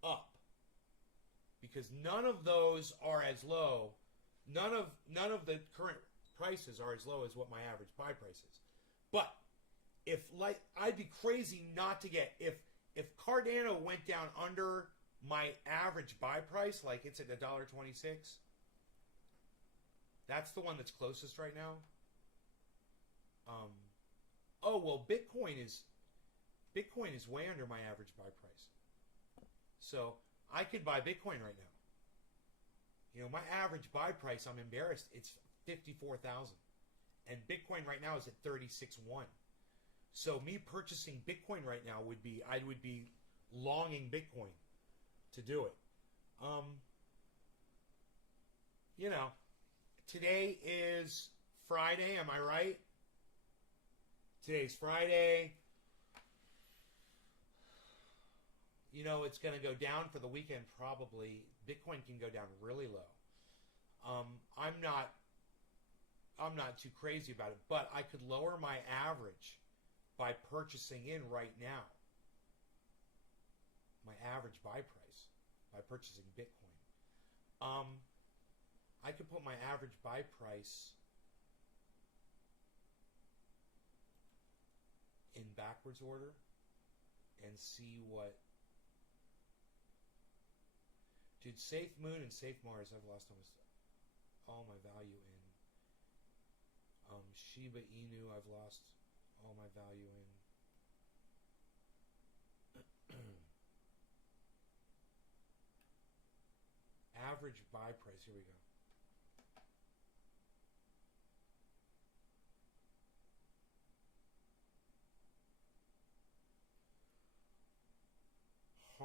up because none of those are as low. None of the current prices are as low as what my average buy price is. But I'd be crazy not to get if Cardano went down under my average buy price, like it's at $1.26. That's the one that's closest right now. Bitcoin is way under my average buy price. So I could buy Bitcoin right now. You know, my average buy price, I'm embarrassed, it's 54,000. And Bitcoin right now is at 36.1. So me purchasing Bitcoin right now I would be longing Bitcoin to do it. You know, today is Friday, am I right? Today's Friday. You know, it's going to go down for the weekend probably. Bitcoin can go down really low. I'm not too crazy about it, but I could lower my average by purchasing in right now. My average buy price by purchasing Bitcoin. I could put my average buy price in backwards order and see what. Dude, Safe Moon and Safe Mars, I've lost almost all my value in. Shiba Inu, I've lost all my value in. Average buy price, here we go.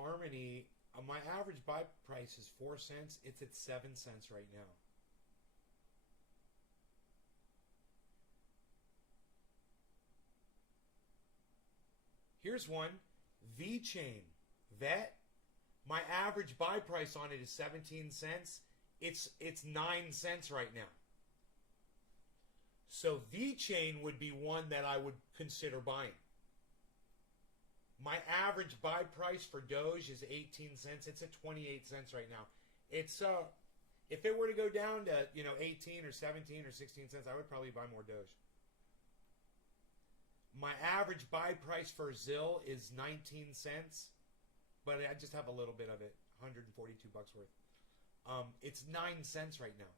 Harmony, my average buy price is 4 cents. It's at 7 cents right now. Here's one. V-Chain. Vet. My average buy price on it is 17 cents. It's 9 cents right now. So V-Chain would be one that I would consider buying. My average buy price for Doge is 18 cents. It's at 28 cents right now. It's if it were to go down to 18 or 17 or 16 cents, I would probably buy more Doge. My average buy price for ZIL is 19 cents, but I just have a little bit of it, 142 bucks worth. It's 9 cents right now.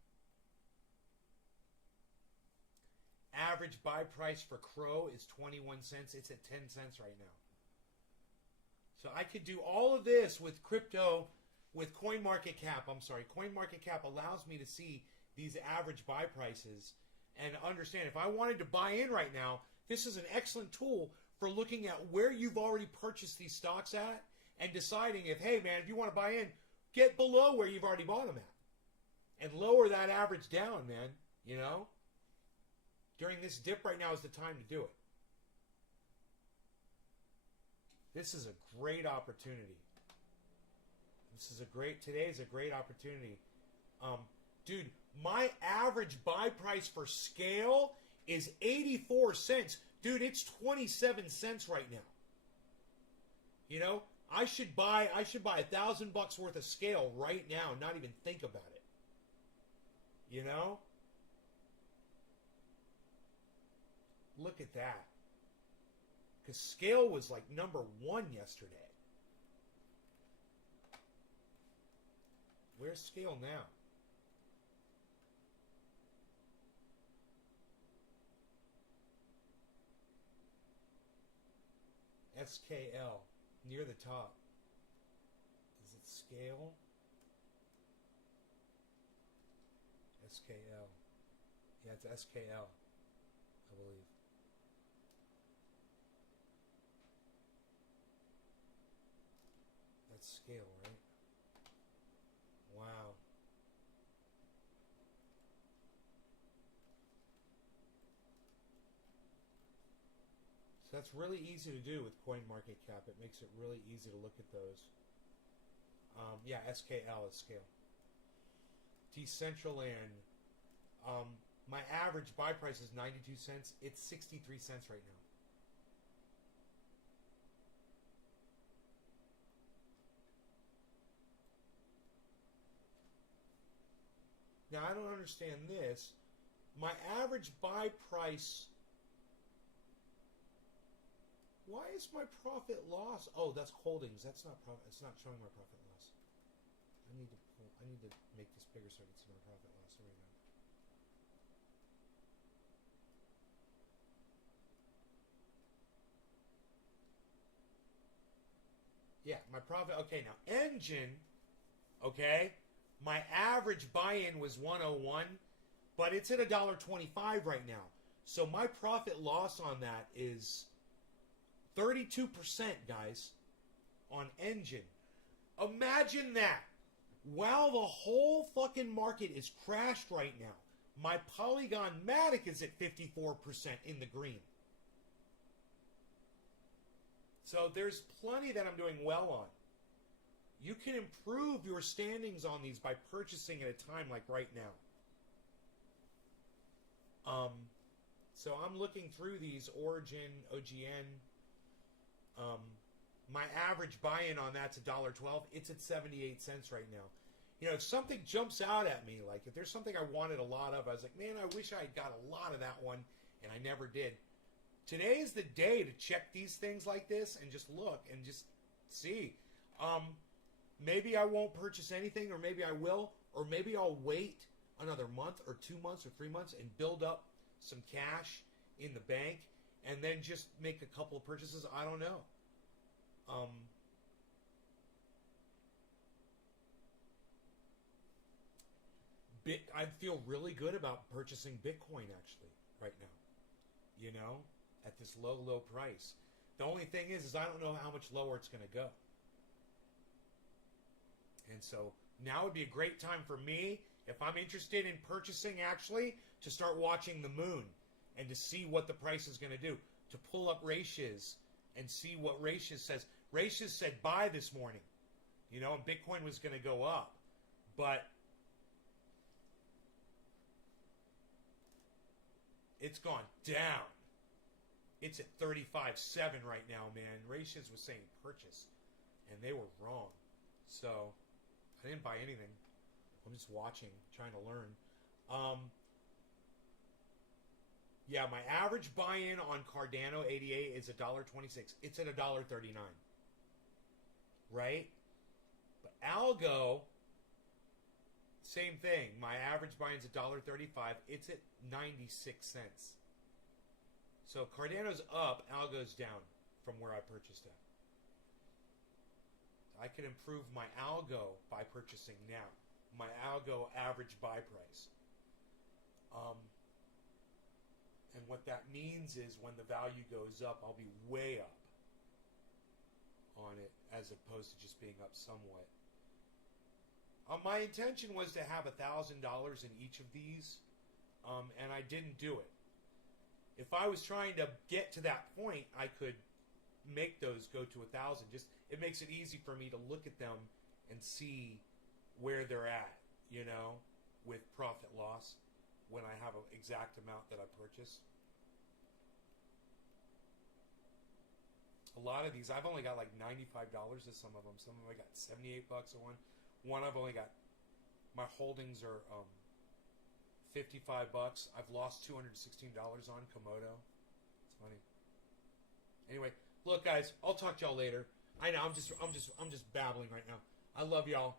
Average buy price for Crow is 21 cents. It's at 10 cents right now. So I could do all of this with crypto, with CoinMarketCap. CoinMarketCap allows me to see these average buy prices and understand if I wanted to buy in right now, this is an excellent tool for looking at where you've already purchased these stocks at and deciding if, hey man, if you want to buy in, get below where you've already bought them at and lower that average down, man. During this dip right now is the time to do it. This is a great opportunity. Today's a great opportunity. Dude, my average buy price for Scale is 84 cents. Dude, it's 27 cents right now. I should buy $1,000 worth of Scale right now and not even think about it. Look at that. Because Scale was like number 1 yesterday. Where's Scale now? SKL, near the top. Is it Scale? SKL. Yeah, it's SKL, I believe. That's Scale, right? Wow. So that's really easy to do with CoinMarketCap. It makes it really easy to look at those. Yeah, SKL is Scale. Decentraland. My average buy price is 92 cents. It's 63 cents right now. Now, I don't understand this. My average buy price... Why is my profit loss? Oh, that's holdings. That's not profit. It's not showing my profit loss. I need to make this bigger so I can see my profit loss. There we go. Yeah, my profit. Okay, now Engine. Okay, my average buy-in was 101, but it's at $1.25 right now. So my profit loss on that is 32%, guys, on Engine. Imagine that. While the whole fucking market is crashed right now, my Polygon Matic is at 54% in the green. So there's plenty that I'm doing well on. You can improve your standings on these by purchasing at a time like right now. So I'm looking through these Origin, OGN. My average buy-in on that's $1.12. It's at 78 cents right now. If something jumps out at me, like if there's something I wanted a lot of, I was like, man, I wish I had got a lot of that one, and I never did. Today is the day to check these things like this and just look and just see. Maybe I won't purchase anything, or maybe I will, or maybe I'll wait another month or 2 months or 3 months and build up some cash in the bank and then just make a couple of purchases. I don't know. I feel really good about purchasing Bitcoin actually right now. At this low price. The only thing is I don't know how much lower it's going to go. And so now would be a great time for me, if I'm interested in purchasing actually, to start watching the moon and to see what the price is going to do. To pull up Ratios and see what Ratios says. Ratios said buy this morning, and Bitcoin was going to go up. But it's gone down. It's at 35.7 right now, man. Ratios was saying purchase, and they were wrong. So I didn't buy anything. I'm just watching, trying to learn. Yeah, my average buy-in on Cardano 88 is $1.26. It's at $1.39. Right? But Algo, same thing. My average buy-in's $1.35. It's at 96 cents. So Cardano's up, Algo's down from where I purchased it. I can improve my Algo by purchasing now. My Algo average buy price. And what that means is when the value goes up, I'll be way up on it as opposed to just being up somewhat. My intention was to have $1,000 in each of these, and I didn't do it. If I was trying to get to that point, I could make those go to 1,000. Just it makes it easy for me to look at them and see where they're at, with profit loss when I have an exact amount that I purchase. A lot of these, I've only got like $95 to some of them. Some of them I got $78 a one. One I've only got, my holdings are $55. I've lost $216 on Komodo. It's funny. Anyway, look guys, I'll talk to y'all later. I know I'm just babbling right now. I love y'all.